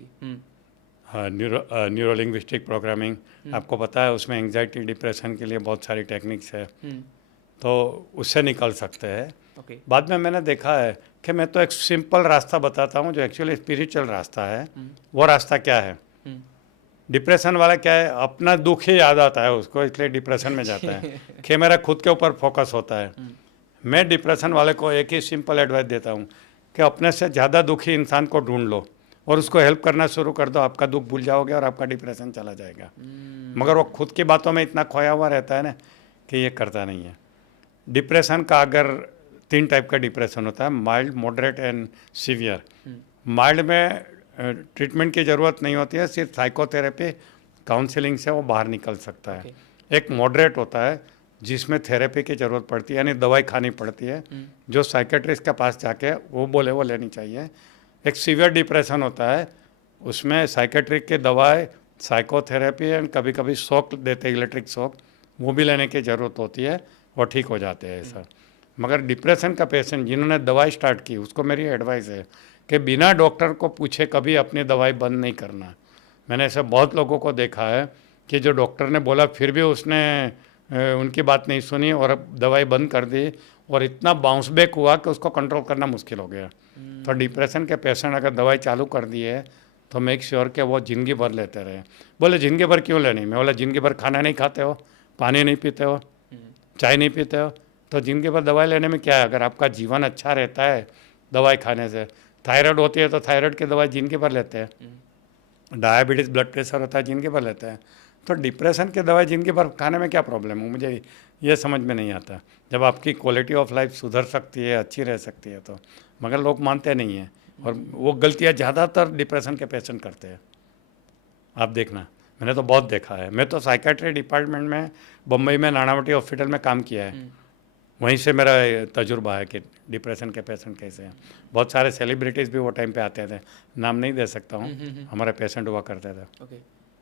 हाँ, न्यूरो लिंग्विस्टिक प्रोग्रामिंग, आपको पता है उसमें एंग्जाइटी डिप्रेशन के लिए बहुत सारी टेक्निक्स है, तो उससे निकल सकते हैं। ओके। बाद में मैंने देखा है कि मैं तो एक सिंपल रास्ता बताता हूँ जो एक्चुअली स्पिरिचुअल रास्ता है। वो रास्ता क्या है, डिप्रेशन वाला क्या है, अपना दुख ही याद आता है उसको, इसलिए डिप्रेशन में जाता है कि मेरा खुद के ऊपर फोकस होता है। मैं डिप्रेशन वाले को एक ही सिंपल एडवाइस देता हूँ कि अपने से ज़्यादा दुखी इंसान को ढूंढ लो और उसको हेल्प करना शुरू कर दो, आपका दुख भूल जाओगे और आपका डिप्रेशन चला जाएगा। मगर वो खुद की बातों में इतना खोया हुआ रहता है ना कि ये करता नहीं है। डिप्रेशन का अगर 3 टाइप का डिप्रेशन होता है, mild, moderate and severe. Mild में ट्रीटमेंट की ज़रूरत नहीं होती है, सिर्फ साइकोथेरेपी, काउंसलिंग से वो बाहर निकल सकता है। एक मॉडरेट होता है जिसमें थेरेपी की ज़रूरत पड़ती है, यानी दवाई खानी पड़ती है, जो साइकेट्रिस्ट के पास जाके वो बोले वो लेनी चाहिए। एक सीवियर डिप्रेशन होता है, उसमें साइकेट्रिक की दवाई, साइकोथेरेपी एंड कभी कभी शॉक देते, इलेक्ट्रिक शॉक, वो भी लेने की ज़रूरत होती है, वो ठीक हो जाते हैं ऐसा। मगर डिप्रेशन का पेशेंट जिन्होंने दवाई स्टार्ट की, उसको मेरी एडवाइस है कि बिना डॉक्टर को पूछे कभी अपनी दवाई बंद नहीं करना। मैंने ऐसे बहुत लोगों को देखा है कि जो डॉक्टर ने बोला फिर भी उसने उनकी बात नहीं सुनी और अब दवाई बंद कर दी और इतना बाउंस बैक हुआ कि उसको कंट्रोल करना मुश्किल हो गया। तो डिप्रेशन के पेशेंट अगर दवाई चालू कर दी है तो मेक श्योर कि वो ज़िंदगी भर लेते रहे। बोले ज़िंदगी भर क्यों लेनी, मैं बोला ज़िंदगी भर खाना नहीं खाते हो, पानी नहीं पीते हो, चाय नहीं पीते हो, तो ज़िंदगी भर दवाई लेने में क्या है। अगर आपका जीवन अच्छा रहता है दवाई खाने से, थायराइड होती है तो थायराइड की दवाई ज़िंदगी भर लेते हैं, डायबिटीज़ ब्लड प्रेशर होता है ज़िंदगी भर लेते हैं, तो डिप्रेशन की दवाई ज़िंदगी भर खाने में क्या प्रॉब्लम है, मुझे ये समझ में नहीं आता। जब आपकी क्वालिटी ऑफ लाइफ सुधर सकती है, अच्छी रह सकती है तो, मगर लोग मानते नहीं हैं और वो गलतियाँ ज़्यादातर डिप्रेशन के पेशेंट करते हैं। आप देखना, मैंने तो बहुत देखा है। मैं तो साइकेट्री डिपार्टमेंट में बम्बई में नानावटी हॉस्पिटल में काम किया है। वहीं से मेरा तजुर्बा है कि डिप्रेशन के पेशेंट कैसे हैं। बहुत सारे सेलिब्रिटीज़ भी वो टाइम पे आते थे, नाम नहीं दे सकता हूँ, हमारे पेशेंट हुआ करते थे। ओके,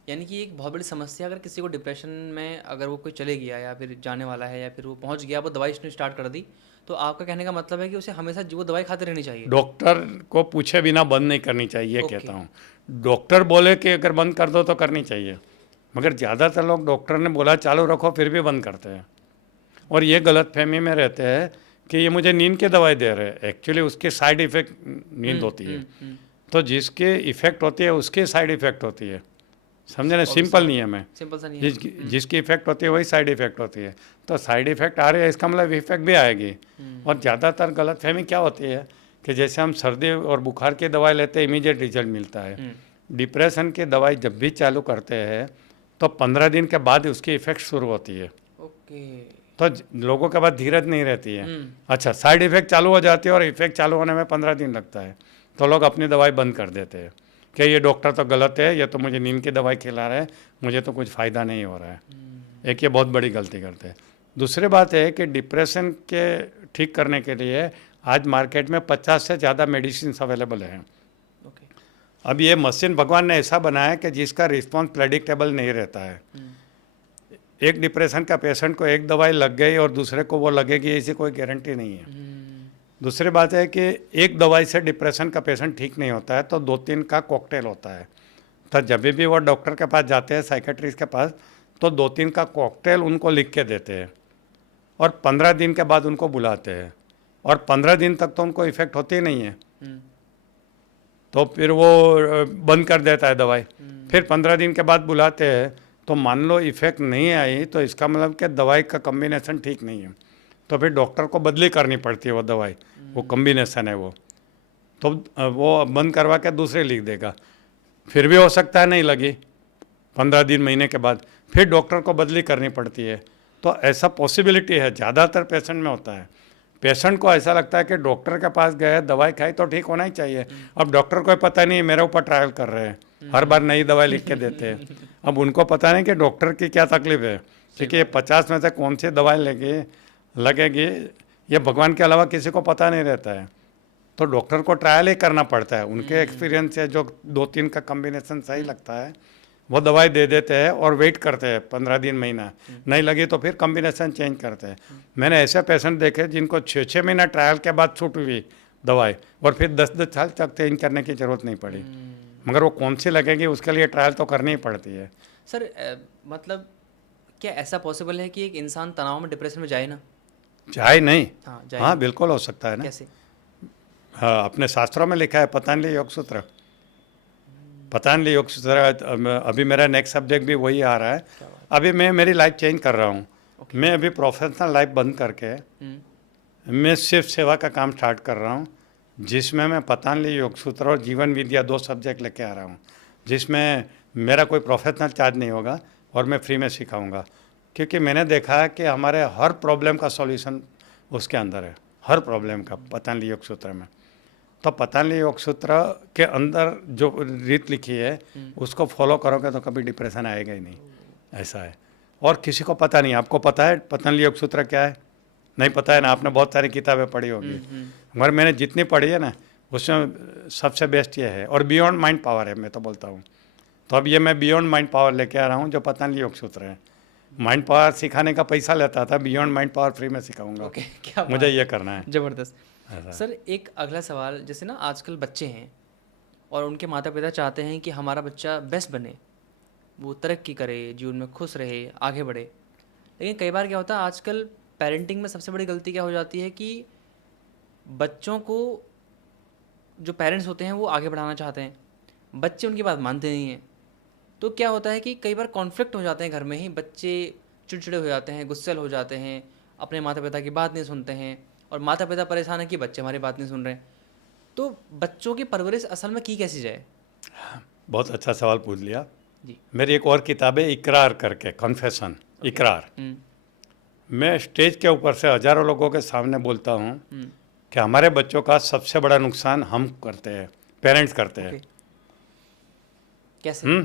यानी कि एक बहुत बड़ी समस्या, अगर किसी को डिप्रेशन में अगर वो कोई चले गया या फिर जाने वाला है या फिर वो पहुंच गया, वो दवाई उसने स्टार्ट कर दी, तो आपका कहने का मतलब है कि उसे हमेशा वो दवाई खाते रहनी चाहिए। डॉक्टर को पूछे बिना बंद नहीं करनी चाहिए, ये ओके। कहता हूँ। डॉक्टर बोले कि अगर बंद कर दो तो करनी चाहिए, मगर ज़्यादातर लोग डॉक्टर ने बोला चालू रखो फिर भी बंद करते हैं, और ये गलत फहमी में रहते हैं कि ये मुझे नींद की दवाई दे रहे हैं। एक्चुअली उसके साइड इफ़ेक्ट नींद होती है, तो जिसके इफ़ेक्ट होती है उसके साइड इफ़ेक्ट होती है, समझे ना, सिंपल नियम है। सिंपल सा नहीं है। जिसकी इफेक्ट होती है वही साइड इफेक्ट होती है, तो साइड इफेक्ट आ रही है इसका मतलब इफेक्ट भी आएगी। और ज़्यादातर गलतफहमी क्या होती है कि जैसे हम सर्दी और बुखार की दवाई लेते हैं इमीडिएट रिजल्ट मिलता है, डिप्रेशन की दवाई जब भी चालू करते हैं तो 15 दिन के बाद उसकी इफेक्ट शुरू होती है। ओके। तो लोगों के पास धीरज नहीं रहती है। अच्छा, साइड इफेक्ट चालू हो जाती है और इफेक्ट चालू होने में 15 दिन लगता है, तो लोग अपनी दवाई बंद कर देते हैं कि ये डॉक्टर तो गलत है, ये तो मुझे नींद की दवाई खिला रहा है, मुझे तो कुछ फ़ायदा नहीं हो रहा है। एक ये बहुत बड़ी गलती करते हैं। दूसरी बात है कि डिप्रेशन के ठीक करने के लिए आज मार्केट में 50 से ज़्यादा मेडिसिन अवेलेबल हैं। ओके। अब ये मशीन भगवान ने ऐसा बनाया है कि जिसका रिस्पॉन्स प्रेडिक्टेबल नहीं रहता है। एक डिप्रेशन का पेशेंट को एक दवाई लग गई और दूसरे को वो लगेगी, ऐसी कोई गारंटी नहीं है। दूसरी बात है कि एक दवाई से डिप्रेशन का पेशेंट ठीक नहीं होता है, तो 2-3 का कॉकटेल होता है। तो जब भी वो डॉक्टर के पास जाते हैं, साइकेट्रिस्ट के पास, तो 2-3 का कॉकटेल उनको लिख के देते हैं और 15 दिन के बाद उनको बुलाते हैं, और 15 दिन तक तो उनको इफेक्ट होती नहीं है, तो फिर वो बंद कर देता है दवाई। फिर 15 दिन के बाद बुलाते हैं, तो मान लो इफेक्ट नहीं आई तो इसका मतलब कि दवाई का कम्बिनेशन ठीक नहीं है, तो फिर डॉक्टर को बदली करनी पड़ती है वो दवाई, वो कम्बिनेशन है वो, तो वो बंद करवा के दूसरे लिख देगा। फिर भी हो सकता है नहीं लगी, 15 दिन महीने के बाद फिर डॉक्टर को बदली करनी पड़ती है। तो ऐसा पॉसिबिलिटी है, ज़्यादातर पेशेंट में होता है। पेशेंट को ऐसा लगता है कि डॉक्टर के पास गए, दवाई खाई तो ठीक होना ही चाहिए। अब डॉक्टर को पता नहीं मेरे ऊपर ट्रायल कर रहे हैं, हर बार नई दवाई लिख के देते हैं। अब उनको पता नहीं कि डॉक्टर की क्या तकलीफ है, क्योंकि ये 50 में से कौन सी दवाई लगेगी ये भगवान के अलावा किसी को पता नहीं रहता है। तो डॉक्टर को ट्रायल ही करना पड़ता है, उनके एक्सपीरियंस से जो 2-3 का कम्बिनेशन सही लगता है वो दवाई दे देते हैं और वेट करते हैं 15 दिन महीना, नहीं लगी तो फिर कम्बिनेशन चेंज करते हैं। मैंने ऐसे पेशेंट देखे जिनको 6-6 महीना ट्रायल के बाद छूट हुई दवाई, और फिर 10-10 साल तक चेंज करने की ज़रूरत नहीं पड़ी, मगर वो कौन सी लगेगी उसके लिए ट्रायल तो करनी ही पड़ती है। सर मतलब क्या ऐसा पॉसिबल है कि एक इंसान तनाव में, डिप्रेशन में जाए ना? चाहे नहीं, हाँ, जाए हाँ ना। बिल्कुल हो सकता है ना। कैसे? हाँ, अपने शास्त्रों में लिखा है, पतंजलि योग सूत्र, पतंजलि योग सूत्र। अभी मेरा नेक्स्ट सब्जेक्ट भी वही आ रहा है। अभी मैं मेरी लाइफ चेंज कर रहा हूँ। मैं अभी प्रोफेशनल लाइफ बंद करके मैं सिर्फ सेवा का काम स्टार्ट कर रहा हूँ, जिसमें मैं पतंजलि योग सूत्र और जीवन विद्या 2 सब्जेक्ट लेके आ रहा हूँ, जिसमें मेरा कोई प्रोफेशनल चार्ज नहीं होगा और मैं फ्री में सिखाऊंगा। क्योंकि मैंने देखा है कि हमारे हर प्रॉब्लम का सॉल्यूशन उसके अंदर है, हर प्रॉब्लम का, पतंजलि योग सूत्र में। तो पतंजलि योग सूत्र के अंदर जो रीत लिखी है उसको फॉलो करोगे तो कभी डिप्रेशन आएगा ही नहीं, ऐसा है। और किसी को पता नहीं, आपको पता है पतंजलि योग सूत्र क्या है? नहीं पता है ना, आपने बहुत सारी किताबें पढ़ी होगी, मगर मैंने जितनी पढ़ी है ना उसमें सबसे बेस्ट ये है, और बियॉन्ड माइंड पावर है, मैं तो बोलता हूँ। तो अब ये मैं बियॉन्ड माइंड पावर लेके आ रहा हूँ जो पतंजलि योग सूत्र है। माइंड पावर सिखाने का पैसा लेता था, बियॉन्ड माइंड पावर फ्री में सिखाऊंगा। ओके, क्या बात मुझे है। ये करना है। ज़बरदस्त। ऐसा। सर एक अगला सवाल, जैसे ना आजकल बच्चे हैं और उनके माता पिता चाहते हैं कि हमारा बच्चा बेस्ट बने, वो तरक्की करे, जीवन में खुश रहे, आगे बढ़े, लेकिन कई बार क्या होता है आजकल पेरेंटिंग में सबसे बड़ी गलती क्या हो जाती है कि बच्चों को, जो पेरेंट्स होते हैं वो आगे बढ़ाना चाहते हैं, बच्चे उनकी बात मानते नहीं हैं। तो क्या होता है कि कई बार कॉन्फ्लिक्ट हो जाते हैं घर में ही, बच्चे चिड़चिड़े हो जाते हैं, गुस्सैल हो जाते हैं, अपने माता पिता की बात नहीं सुनते हैं, और माता पिता परेशान है कि बच्चे हमारी बात नहीं सुन रहे हैं। तो बच्चों की परवरिश असल में की कैसी जाए? बहुत अच्छा सवाल पूछ लिया। जी। मेरी एक और किताब है इकरार करके, कन्फेशन, इकरार। मैं स्टेज के ऊपर से हज़ारों लोगों के सामने बोलता हूँ कि हमारे बच्चों का सबसे बड़ा नुकसान हम करते हैं, पेरेंट्स करते हैं। कैसे?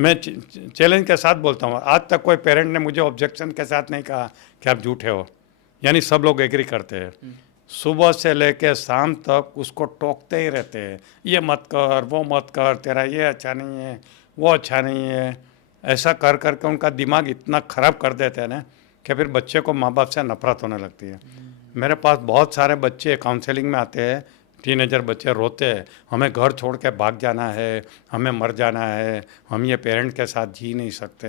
मैं चैलेंज के साथ बोलता हूँ, आज तक कोई पेरेंट ने मुझे ऑब्जेक्शन के साथ नहीं कहा कि आप झूठे हो, यानी सब लोग एग्री करते हैं। सुबह से लेके शाम तक उसको टोकते ही रहते हैं, ये मत कर, वो मत कर, तेरा ये अच्छा नहीं है, वो अच्छा नहीं है। ऐसा कर करके उनका दिमाग इतना ख़राब कर देते हैं ना कि फिर बच्चे को माँ बाप से नफरत होने लगती है। मेरे पास बहुत सारे बच्चे काउंसलिंग में आते हैं, टीनेजर बच्चे रोते हैं, हमें घर छोड़ के भाग जाना है, हमें मर जाना है, हम ये पेरेंट के साथ जी नहीं सकते।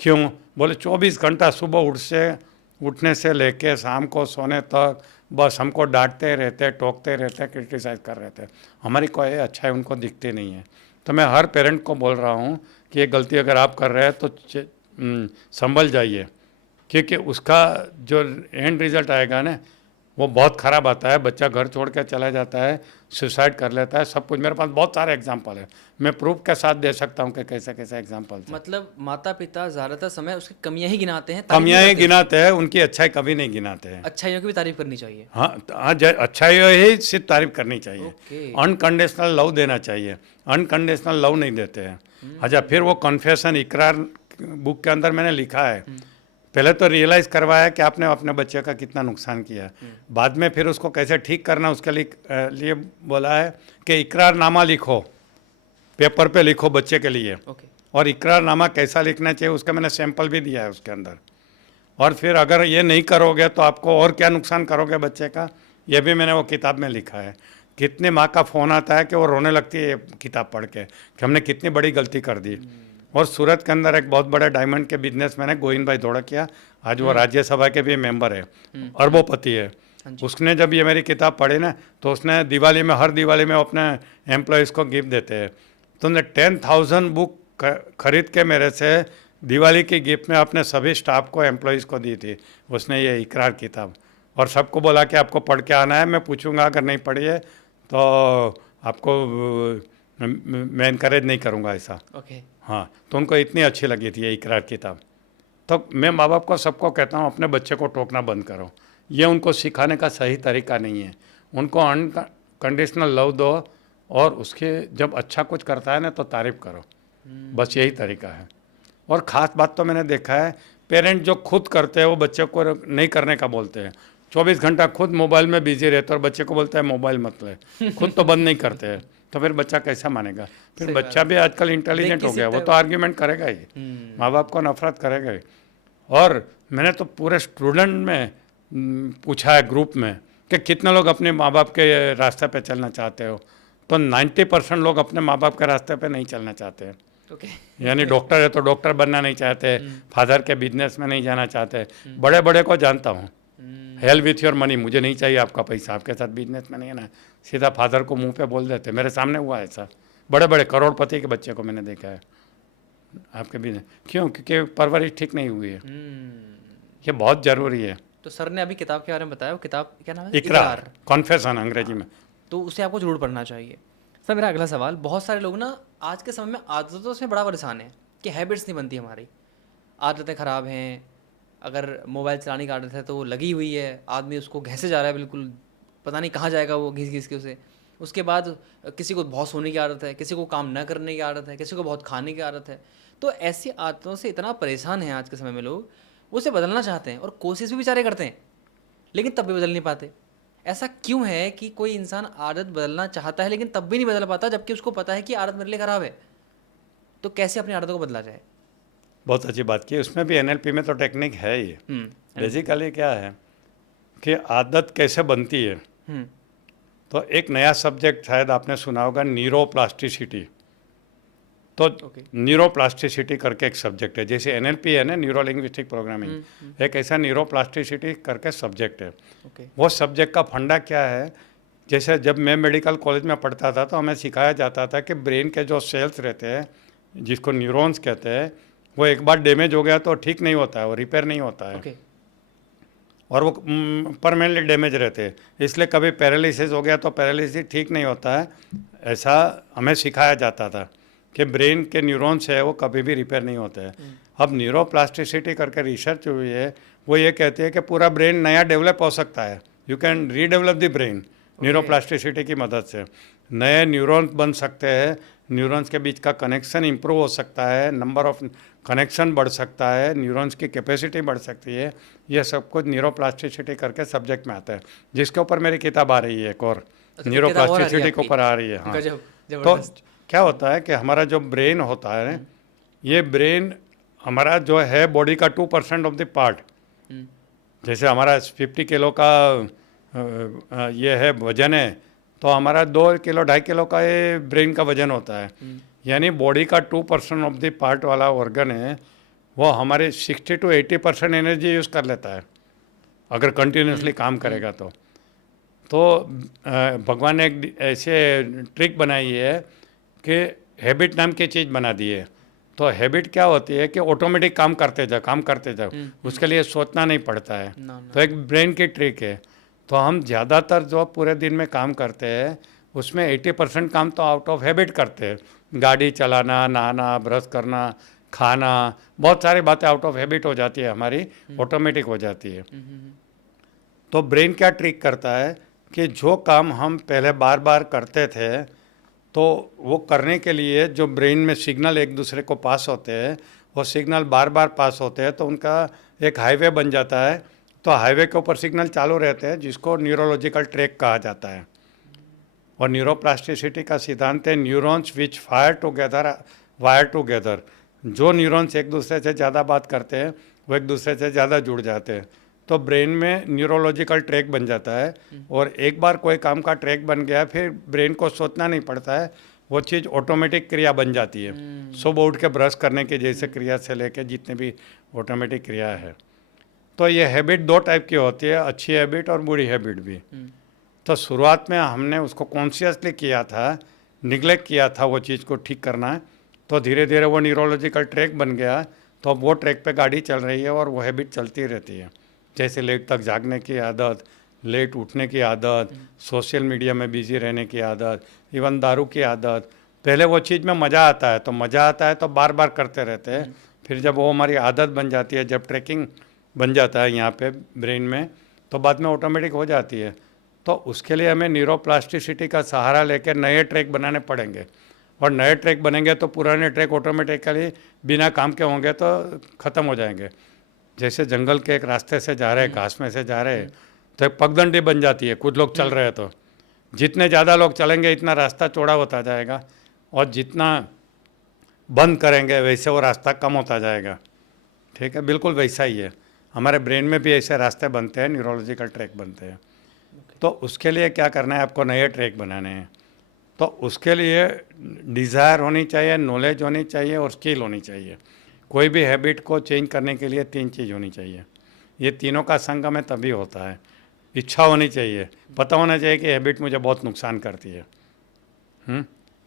क्यों? बोले 24 घंटा सुबह उठने से लेके शाम को सोने तक बस हमको डांटते रहते, टोकते रहते, क्रिटिसाइज कर रहे थे। हमारी कोई अच्छाई उनको दिखती नहीं है। तो मैं हर पेरेंट को बोल रहा हूँ कि ये गलती अगर आप कर रहे हैं तो संभल जाइए, क्योंकि उसका जो एंड रिज़ल्ट आएगा ना वो बहुत ख़राब आता है। बच्चा घर छोड़ के चला जाता है, सुसाइड कर लेता है, सब कुछ। मेरे पास बहुत सारे एग्जांपल है, मैं प्रूफ के साथ दे सकता हूँ कि कैसे कैसे एग्जांपल है। मतलब माता पिता ज़्यादातर समय उसकी कमियां ही गिनाते हैं, तारीफ नहीं कमियाँ ही करते। गिनाते हैं, उनकी अच्छाई कभी नहीं गिनाते हैं। अच्छाइयों की भी तारीफ करनी चाहिए। हाँ आज अच्छाई ही सिर्फ तारीफ करनी चाहिए। ओके। अनकंडीशनल लव देना चाहिए, अनकंडीशनल लव नहीं देते हैं। अच्छा, फिर वो कन्फेशन, इकरार बुक के अंदर मैंने लिखा है, पहले तो रियलाइज़ करवाया कि आपने अपने बच्चे का कितना नुकसान किया, बाद में फिर उसको कैसे ठीक करना उसके लिए बोला है कि इकरारनामा लिखो, पेपर पे लिखो बच्चे के लिए। ओके। और इकरारनामा कैसा लिखना चाहिए उसका मैंने सैंपल भी दिया है उसके अंदर। और फिर अगर ये नहीं करोगे तो आपको और क्या नुकसान करोगे बच्चे का, ये भी मैंने वो किताब में लिखा है। कितनी माँ का फ़ोन आता है कि वो रोने लगती है ये किताब पढ़ के कि हमने कितनी बड़ी गलती कर दी। और सूरत के अंदर एक बहुत बड़े डायमंड के बिजनेसमैन है गोविंद भाई धोड़किया, आज वो राज्यसभा के भी मेंबर है, अरबोपति है। उसने जब ये मेरी किताब पढ़ी ना तो उसने दिवाली में, हर दिवाली में अपने एम्प्लॉयज़ को गिफ्ट देते हैं। तो उन्होंने 10,000 बुक खरीद के मेरे से दिवाली की गिफ्ट में अपने सभी स्टाफ को, एम्प्लॉयज़ को दी थी उसने ये इकरार किताब। और सबको बोला कि आपको पढ़ के आना है, मैं पूछूंगा अगर नहीं पढ़ी है तो आपको मैं इनकरेज नहीं करूँगा ऐसा। ओके। हाँ, तो उनको इतनी अच्छी लगी थी ये इकरार किताब। तो मैं माँ बाप को सबको कहता हूँ अपने बच्चे को टोकना बंद करो, ये उनको सिखाने का सही तरीका नहीं है। उनको अनकंडीशनल लव दो और उसके जब अच्छा कुछ करता है ना तो तारीफ़ करो, बस यही तरीका है। और ख़ास बात तो मैंने देखा है, पेरेंट जो खुद करते हैं वो बच्चे को नहीं करने का बोलते हैं। 24 घंटा खुद मोबाइल में बिजी रहते और बच्चे को बोलते हैं मोबाइल मत ले, खुद तो बंद नहीं करते हैं, तो फिर बच्चा कैसा मानेगा। फिर सही बच्चा भी आजकल इंटेलिजेंट हो गया, वो तो आर्ग्यूमेंट करेगा ही, माँ बाप को नफरत करेगा ही। और मैंने तो पूरे स्टूडेंट में पूछा है ग्रुप में कि कितने लोग अपने माँ बाप के रास्ते पे चलना चाहते हो, तो 90% लोग अपने माँ बाप के रास्ते पे नहीं चलना चाहते हैं। ओके। यानी डॉक्टर है तो डॉक्टर बनना नहीं चाहते, फादर के बिजनेस में नहीं जाना चाहते। बड़े बड़े को जानता हूँ, हेल्प विथ योर मनी, मुझे नहीं चाहिए आपका पैसा, आपके साथ बिजनेस में नहीं है ना, सीधा फादर को मुंह पे बोल देते। मेरे सामने हुआ ऐसा, बड़े बड़े करोड़पति के बच्चे को मैंने देखा है आपके बिजनेस। क्यों? क्योंकि परवरिश ठीक नहीं हुई है। ये बहुत ज़रूरी है। तो सर ने अभी किताब के बारे में बताया, वो किताब क्या नाम है? इकरार, कॉन्फेशन अंग्रेजी में। तो उसे आपको जरूर पढ़ना चाहिए। सर मेरा अगला सवाल, बहुत सारे लोग ना आज के समय में आदतों से बड़ा परेशान है कि हैबिट्स नहीं बनती, हमारी आदतें ख़राब हैं। अगर मोबाइल चलाने की आदत है तो वो लगी हुई है, आदमी उसको घिसे जा रहा है, बिल्कुल पता नहीं कहाँ जाएगा वो घिस घिस के उसे। उसके बाद किसी को बहुत सोने की आदत है, किसी को काम न करने की आदत है, किसी को बहुत खाने की आदत है। तो ऐसी आदतों से इतना परेशान है आज के समय में लोग, उसे बदलना चाहते हैं और कोशिश भी बेचारे करते हैं, लेकिन तब भी बदल नहीं पाते। ऐसा क्यों है कि कोई इंसान आदत बदलना चाहता है लेकिन तब भी नहीं बदल पाता, जबकि उसको पता है कि आदत मेरे लिए ख़राब है? तो कैसे अपनी आदतों को बदला जाए? बहुत अच्छी बात की, उसमें भी एनएलपी में तो टेक्निक है ही। बेसिकली क्या है कि आदत कैसे बनती है, तो एक नया सब्जेक्ट शायद आपने सुना होगा, न्यूरोप्लास्टिसिटी। तो न्यूरोप्लास्टिसिटी करके एक सब्जेक्ट है, जैसे एनएलपी है ना, न्यूरो लिंग्विस्टिक प्रोग्रामिंग, एक ऐसा न्यूरोप्लास्टिसिटी करके सब्जेक्ट है। वो सब्जेक्ट का फंडा क्या है, जैसे जब मैं मेडिकल कॉलेज में पढ़ता था तो हमें सिखाया जाता था कि ब्रेन के जो सेल्स रहते हैं जिसको न्यूरॉन्स कहते हैं, वो एक बार डैमेज हो गया तो ठीक नहीं होता है, वो रिपेयर नहीं होता है। और वो परमानेंटली डैमेज रहते हैं, इसलिए कभी पैरालिसिस हो गया तो पैरालिसिस ठीक नहीं होता है। ऐसा हमें सिखाया जाता था कि ब्रेन के न्यूरॉन्स है वो कभी भी रिपेयर नहीं होते हैं। अब न्यूरोप्लास्टिसिटी करके रिसर्च हुई है, वो ये कहती है कि पूरा ब्रेन नया डेवलप हो सकता है, you can redevelop the brain neuroplasticity की मदद से। नए न्यूरॉन्स बन सकते हैं, न्यूरॉन्स के बीच का कनेक्शन इंप्रूव हो सकता है, नंबर ऑफ कनेक्शन बढ़ सकता है, न्यूरॉन्स की कैपेसिटी बढ़ सकती है। ये सब कुछ न्यूरोप्लास्टिसिटी करके सब्जेक्ट में आता है, जिसके ऊपर मेरी किताब आ रही है एक और, अच्छा, कोई किताब और आ रही है न्यूरोप्लास्टिसिटी के आपकी? ऊपर आ रही है। हाँ, गजब, तो जबरदस्त। क्या होता है कि हमारा जो ब्रेन होता है, ये ब्रेन हमारा जो है बॉडी का 2% ऑफ द पार्ट। हम्म, जैसे हमारा 50 किलो का ये है वजन है, तो हमारा 2 किलो 2.5 किलो का ये ब्रेन का वजन होता है। यानी बॉडी का 2% ऑफ द पार्ट वाला ऑर्गन है, वो हमारे 60 to 80% एनर्जी यूज़ कर लेता है अगर कंटिन्यूसली काम करेगा तो भगवान ने एक ऐसे ट्रिक बनाई है कि हैबिट नाम की चीज़ बना दी है। तो हैबिट क्या होती है कि ऑटोमेटिक काम करते जाओ, उसके लिए सोचना नहीं पड़ता है। ना ना। तो एक ब्रेन की ट्रिक है। तो हम ज़्यादातर जो पूरे दिन में काम करते हैं, उसमें 80% काम तो आउट ऑफ हैबिट करते हैं। गाड़ी चलाना, नहाना, ब्रश करना, खाना, बहुत सारी बातें आउट ऑफ हैबिट हो जाती है हमारी, ऑटोमेटिक हो जाती है। तो ब्रेन क्या ट्रिक करता है कि जो काम हम पहले बार बार करते थे, तो वो करने के लिए जो ब्रेन में सिग्नल एक दूसरे को पास होते हैं, वो सिग्नल बार बार पास होते हैं, तो उनका एक हाईवे बन जाता है। तो हाईवे के ऊपर सिग्नल चालू रहते हैं, जिसको न्यूरोलॉजिकल ट्रैक कहा जाता है। और न्यूरोप्लास्टिसिटी का सिद्धांत है न्यूरॉन्स विच वायर टुगेदर। जो न्यूरॉन्स एक दूसरे से ज़्यादा बात करते हैं, वो एक दूसरे से ज़्यादा जुड़ जाते हैं। तो ब्रेन में न्यूरोलॉजिकल ट्रैक बन जाता है, और एक बार कोई काम का ट्रैक बन गया, फिर ब्रेन को सोचना नहीं पड़ता है, वो चीज़ ऑटोमेटिक क्रिया बन जाती है। सुबह उठ के ब्रश करने की जैसे क्रिया से लेके जितने भी ऑटोमेटिक क्रिया है। तो ये हैबिट दो टाइप की होती है, अच्छी हैबिट और बुरी हैबिट भी। तो शुरुआत में हमने उसको कॉन्शियसली किया था, निगलेक्ट किया था वो चीज़ को ठीक करना है, तो धीरे धीरे वो न्यूरोलॉजिकल ट्रैक बन गया। तो अब वो ट्रैक पे गाड़ी चल रही है और वो हैबिट चलती रहती है। जैसे लेट तक जागने की आदत, लेट उठने की आदत, सोशल मीडिया में बिजी रहने की आदत, इवन दारू की आदत। पहले वो चीज़ में मज़ा आता है, तो मज़ा आता है तो बार बार करते रहते हैं। फिर जब वो हमारी आदत बन जाती है, जब ट्रैकिंग बन जाता है यहाँ पे ब्रेन में, तो बाद में ऑटोमेटिक हो जाती है। तो उसके लिए हमें न्यूरोप्लास्टिसिटी का सहारा लेकर नए ट्रैक बनाने पड़ेंगे, और नए ट्रैक बनेंगे तो पुराने ट्रैक ऑटोमेटिकली बिना काम के होंगे तो ख़त्म हो जाएंगे। जैसे जंगल के एक रास्ते से जा रहे हैं, घास में से जा रहे हैं, तो एक पगडंडी बन जाती है, कुछ लोग चल रहे हैं, तो जितने ज़्यादा लोग चलेंगे इतना रास्ता चौड़ा होता जाएगा, और जितना बंद करेंगे वैसे वो रास्ता कम होता जाएगा। ठीक है, बिल्कुल वैसा ही है। हमारे ब्रेन में भी ऐसे रास्ते बनते हैं, न्यूरोलॉजिकल ट्रैक बनते हैं। तो उसके लिए क्या करना है, आपको नए ट्रैक बनाने हैं। तो उसके लिए डिज़ायर होनी चाहिए, नॉलेज होनी चाहिए, और स्किल होनी चाहिए। कोई भी हैबिट को चेंज करने के लिए 3 चीज़ होनी चाहिए। ये तीनों का संगम है तभी होता है। इच्छा होनी चाहिए, पता होना चाहिए कि हैबिट मुझे बहुत नुकसान करती है।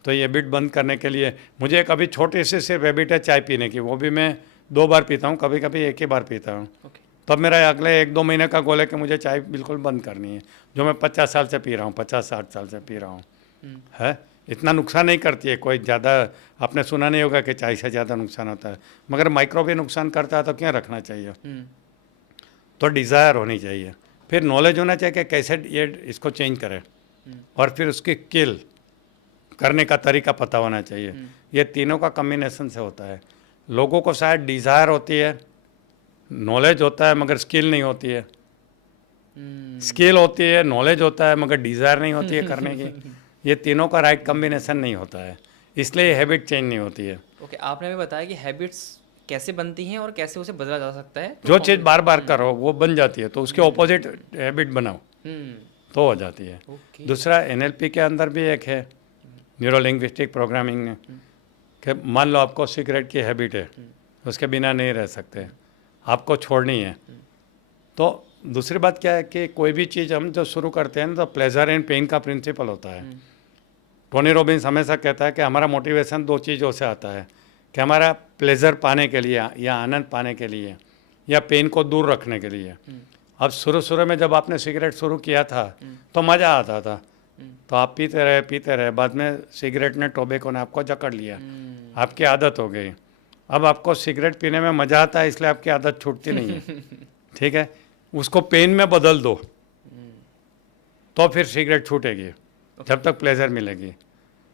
तो ये हैबिट बंद करने के लिए मुझे एक अभी छोटी सी सिर्फ हैबिट है चाय पीने की, वो भी मैं 2 बार पीता हूँ, कभी कभी एक ही बार पीता हूँ। तब मेरा अगले 1-2 महीने का गोल है कि मुझे चाय बिल्कुल बंद करनी है, जो मैं 50 साल से पी रहा हूँ, 50-60 साल से पी रहा हूँ। है, इतना नुकसान नहीं करती है कोई ज़्यादा। आपने सुना नहीं होगा कि चाय से ज़्यादा नुकसान होता है, मगर माइक्रो भी नुकसान करता है, तो क्यों रखना चाहिए। तो डिज़ायर होनी चाहिए, फिर नॉलेज होना चाहिए कि कैसे ये इसको चेंज करें, और फिर उसकी किल करने का तरीका पता होना चाहिए। ये तीनों का कम्बिनेशन से होता है। लोगों को शायद डिज़ायर होती है, नॉलेज होता है, मगर स्किल नहीं होती है। स्किल होती है, नॉलेज होता है, मगर डिज़ायर नहीं होती है करने की। ये तीनों का राइट कम्बिनेशन नहीं होता है, इसलिए हैबिट चेंज नहीं होती है। ओके, आपने हमें बताया कि हैबिट्स कैसे बनती हैं और कैसे उसे बदला जा सकता है। जो चीज़ बार बार करो वो बन जाती है, तो उसके ऑपोजिट हैबिट बनाओ तो हो जाती है। ओके। दूसरा एनएलपी के अंदर भी एक है, न्यूरो लिंग्विस्टिक प्रोग्रामिंग में, कि मान लो आपको सिगरेट की हैबिट है, उसके बिना नहीं रह सकते, आपको छोड़नी है। तो दूसरी बात क्या है कि कोई भी चीज़ हम जो शुरू करते हैं ना, तो प्लेजर एंड पेन का प्रिंसिपल होता है। टोनी रॉबिन्स हमेशा कहता है कि हमारा मोटिवेशन 2 चीज़ों से आता है, कि हमारा प्लेजर पाने के लिए या आनंद पाने के लिए, या पेन को दूर रखने के लिए। अब शुरू में जब आपने सिगरेट शुरू किया था तो मज़ा आता था, तो आप पीते रहे, बाद में सिगरेट ने, टोबैको ने आपको जकड़ लिया, आपकी आदत हो गई। अब आपको सिगरेट पीने में मज़ा आता है, इसलिए आपकी आदत छूटती नहीं है। ठीक है, उसको पेन में बदल दो, तो फिर सिगरेट छूटेगी। जब तक प्लेजर मिलेगी।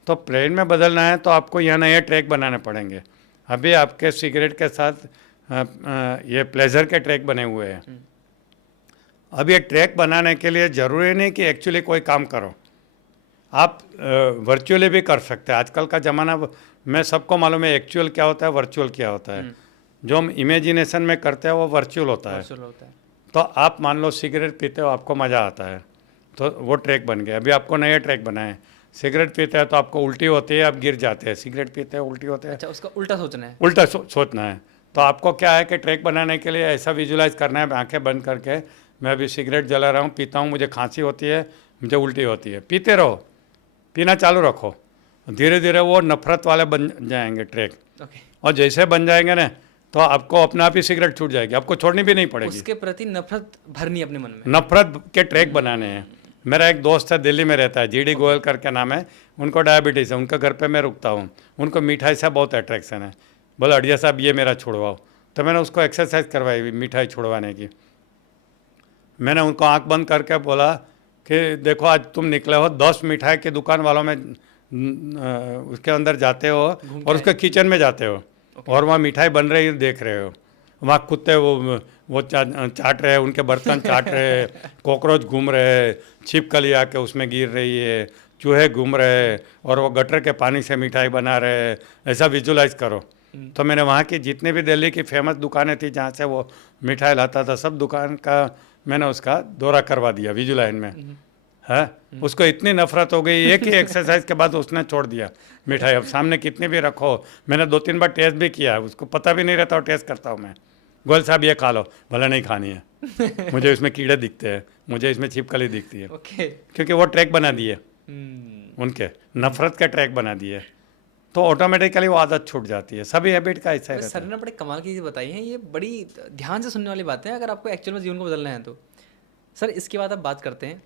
तो प्लेन में बदलना है तो आपको यहाँ नए ट्रैक बनाने पड़ेंगे। अभी आपके सिगरेट के साथ ये प्लेजर के ट्रैक बने हुए हैं। अब ये ट्रैक बनाने के लिए ज़रूरी नहीं कि एक्चुअली कोई काम करो, आप वर्चुअली भी कर सकते हैं। आजकल का ज़माना में सबको मालूम है एक्चुअल क्या होता है, वर्चुअल क्या होता है। जो हम इमेजिनेशन में करते हैं वो वर्चुअल होता है। वर्चुअल होता है। तो आप मान लो सिगरेट पीते हो, आपको मज़ा आता है, तो वो ट्रैक बन गया। अभी आपको नए ट्रैक बनाए, सिगरेट पीते हैं तो आपको उल्टी होती है, आप गिर जाते हैं। सिगरेट पीते हैं उल्टी होते हैं, अच्छा, उसका उल्टा सोचना है। उल्टा सोचना है। तो आपको क्या है कि ट्रैक बनाने के लिए ऐसा विजुलाइज करना है, आंखें बंद करके मैं अभी सिगरेट जला रहा हूँ, पीता हूँ, मुझे खांसी होती है, मुझे उल्टी होती है। पीते रहो, पीना चालू रखो, धीरे धीरे वो नफरत वाले बन जाएंगे ट्रैक। ओके। और जैसे बन जाएंगे ना तो आपको अपने आप ही सिगरेट छूट जाएगी, आपको छोड़नी भी नहीं पड़ेगी। उसके प्रति नफरत भरनी अपने मन में। नफरत के ट्रैक बनाने हैं। मेरा एक दोस्त है, दिल्ली में रहता है, जीडी गोयल करके नाम है, उनको डायबिटीज़ है, उनके घर पे मैं रुकता हूँ, उनको मिठाई से बहुत अट्रैक्शन है। बोला अड़िया साहब ये मेरा छुड़वाओ, तो मैंने उसको एक्सरसाइज करवाई मिठाई छुड़वाने की। मैंने उनको आंख बंद करके बोला कि देखो आज तुम निकले हो, 10 मिठाई की दुकान वालों में उसके अंदर जाते हो और उसके किचन में जाते हो और वहाँ मिठाई बन रही है देख रहे हो, वहाँ कुत्ते वो चाट रहे हैं, उनके बर्तन चाट रहे हैं, कॉकरोच घूम रहे हैं, छिपकली आके उसमें गिर रही है, चूहे घूम रहे हैं और वो गटर के पानी से मिठाई बना रहे हैं। ऐसा विजुलाइज करो। तो मैंने वहाँ की जितने भी दिल्ली की फेमस दुकानें थी जहाँ से वो मिठाई लाता था, सब दुकान का मैंने उसका दौरा करवा दिया विजुलाइन में है। उसको इतनी नफरत हो गई, एक ही एक्सरसाइज के बाद उसने छोड़ दिया मिठाई। अब सामने कितनी भी रखो, मैंने 2-3 बार टेस्ट भी किया, उसको पता भी नहीं रहता और टेस्ट करता हूँ मैं। गोयल साहब ये खा लो, भले नहीं खानी है मुझे इसमें कीड़े दिखते हैं, मुझे इसमें छिपकली दिखती है। ओके। क्योंकि वो ट्रैक बना दिए, उनके नफरत के ट्रैक बना दिए, तो ऑटोमेटिकली वो आदत छूट जाती है। सभी हैबिट का ऐसा ही रहता सर है। ने बड़े कमाल की चीज़ बताई हैं, ये बड़ी ध्यान से सुनने वाली बातें हैं अगर आपको एक्चुअल में जीवन को बदलना है तो। सर इसके बाद अब बात करते हैं,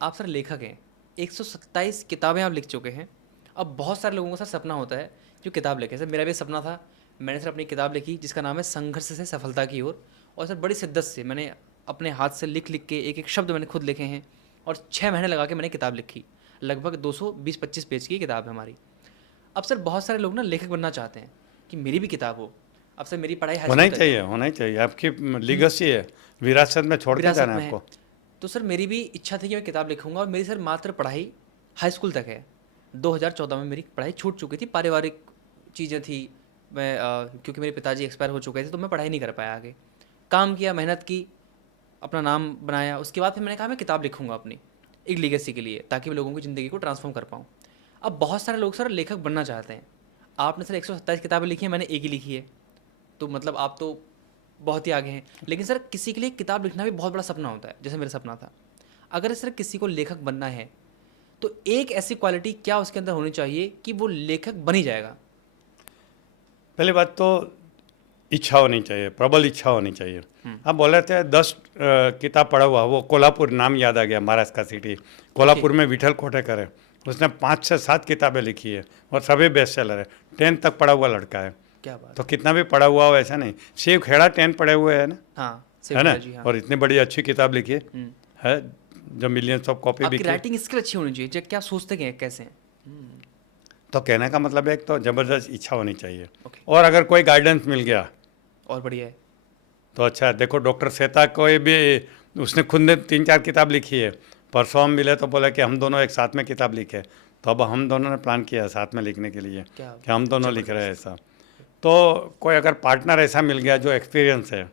आप सर लेखक हैं, 127 किताबें आप लिख चुके हैं। अब बहुत सारे लोगों का सर सपना होता है जो किताब लिखे। सर मेरा भी सपना था, मैंने सर अपनी किताब लिखी जिसका नाम है संघर्ष से सफलता की ओर। और सर बड़ी शिद्दत से मैंने अपने हाथ से लिख लिख के एक एक शब्द मैंने खुद लिखे हैं और 6 महीने लगा के मैंने किताब लिखी। लगभग 220-25 पेज की किताब है हमारी। अब सर बहुत सारे लोग ना लेखक बनना चाहते हैं कि मेरी भी किताब हो। अब सर मेरी पढ़ाई हाई होना ही स्कूल तक चाहिए, होना ही चाहिए। आपकी लीगेसी है, विरासत में छोड़ के विरासत जाना में है है। आपको। तो सर मेरी भी इच्छा थी कि मैं किताब लिखूंगा और मेरी सर मात्र पढ़ाई हाई स्कूल तक है। 2014 में मेरी पढ़ाई छूट चुकी थी, पारिवारिक चीज़ें थी। मैं क्योंकि मेरे पिताजी एक्सपायर हो चुके थे तो मैं पढ़ाई नहीं कर पाया आगे। काम किया, मेहनत की, अपना नाम बनाया। उसके बाद फिर मैंने कहा मैं किताब लिखूंगा अपनी एक लीगेसी के लिए, ताकि मैं लोगों की ज़िंदगी को ट्रांसफॉर्म कर पाऊँ। अब बहुत सारे लोग सर लेखक बनना चाहते हैं। आपने सर 127 किताबें लिखी हैं, मैंने एक ही लिखी है, तो मतलब आप तो बहुत ही आगे हैं। लेकिन सर किसी के लिए किताब लिखना भी बहुत बड़ा सपना होता है, जैसे मेरा सपना था। अगर सर किसी को लेखक बनना है तो एक ऐसी क्वालिटी क्या उसके अंदर होनी चाहिए कि वो लेखक बन ही जाएगा? पहली बात तो इच्छा होनी चाहिए, प्रबल इच्छा होनी चाहिए। आप बोल रहे थे 10 किताब पढ़ा हुआ, वो कोल्हापुर नाम याद आ गया, महाराष्ट्र का सिटी। कोल्हापुर में विठल कोटेकर है, उसने 5 से 7 किताबें लिखी है और सभी बेस्ट सेलर है। 10 तक पढ़ा हुआ लड़का है। क्या बात। तो कितना भी पढ़ा हुआ हो ऐसा नहीं। शिव खेड़ा 10 पढ़े हुए है ना, हाँ है ना, जी हाँ। और इतनी बड़ी अच्छी किताब लिखी है जो मिलियंस ऑफ कॉपी आपकी बिकी। राइटिंग स्किल अच्छी होनी चाहिए, क्या सोचते हैं कैसे हैं? तो कहने का मतलब है एक तो ज़बरदस्त इच्छा होनी चाहिए, ओके। और अगर कोई गाइडेंस मिल गया और बढ़िया है। तो अच्छा है। देखो डॉक्टर सेता कोई भी, उसने खुद ने 3-4 किताब लिखी है। परसों हम मिले तो बोला कि हम दोनों एक साथ में किताब लिखे, तो अब हम दोनों ने प्लान किया है साथ में लिखने के लिए क्या कि हम दोनों लिख रहे हैं ऐसा। तो कोई अगर पार्टनर ऐसा मिल गया जो एक्सपीरियंस है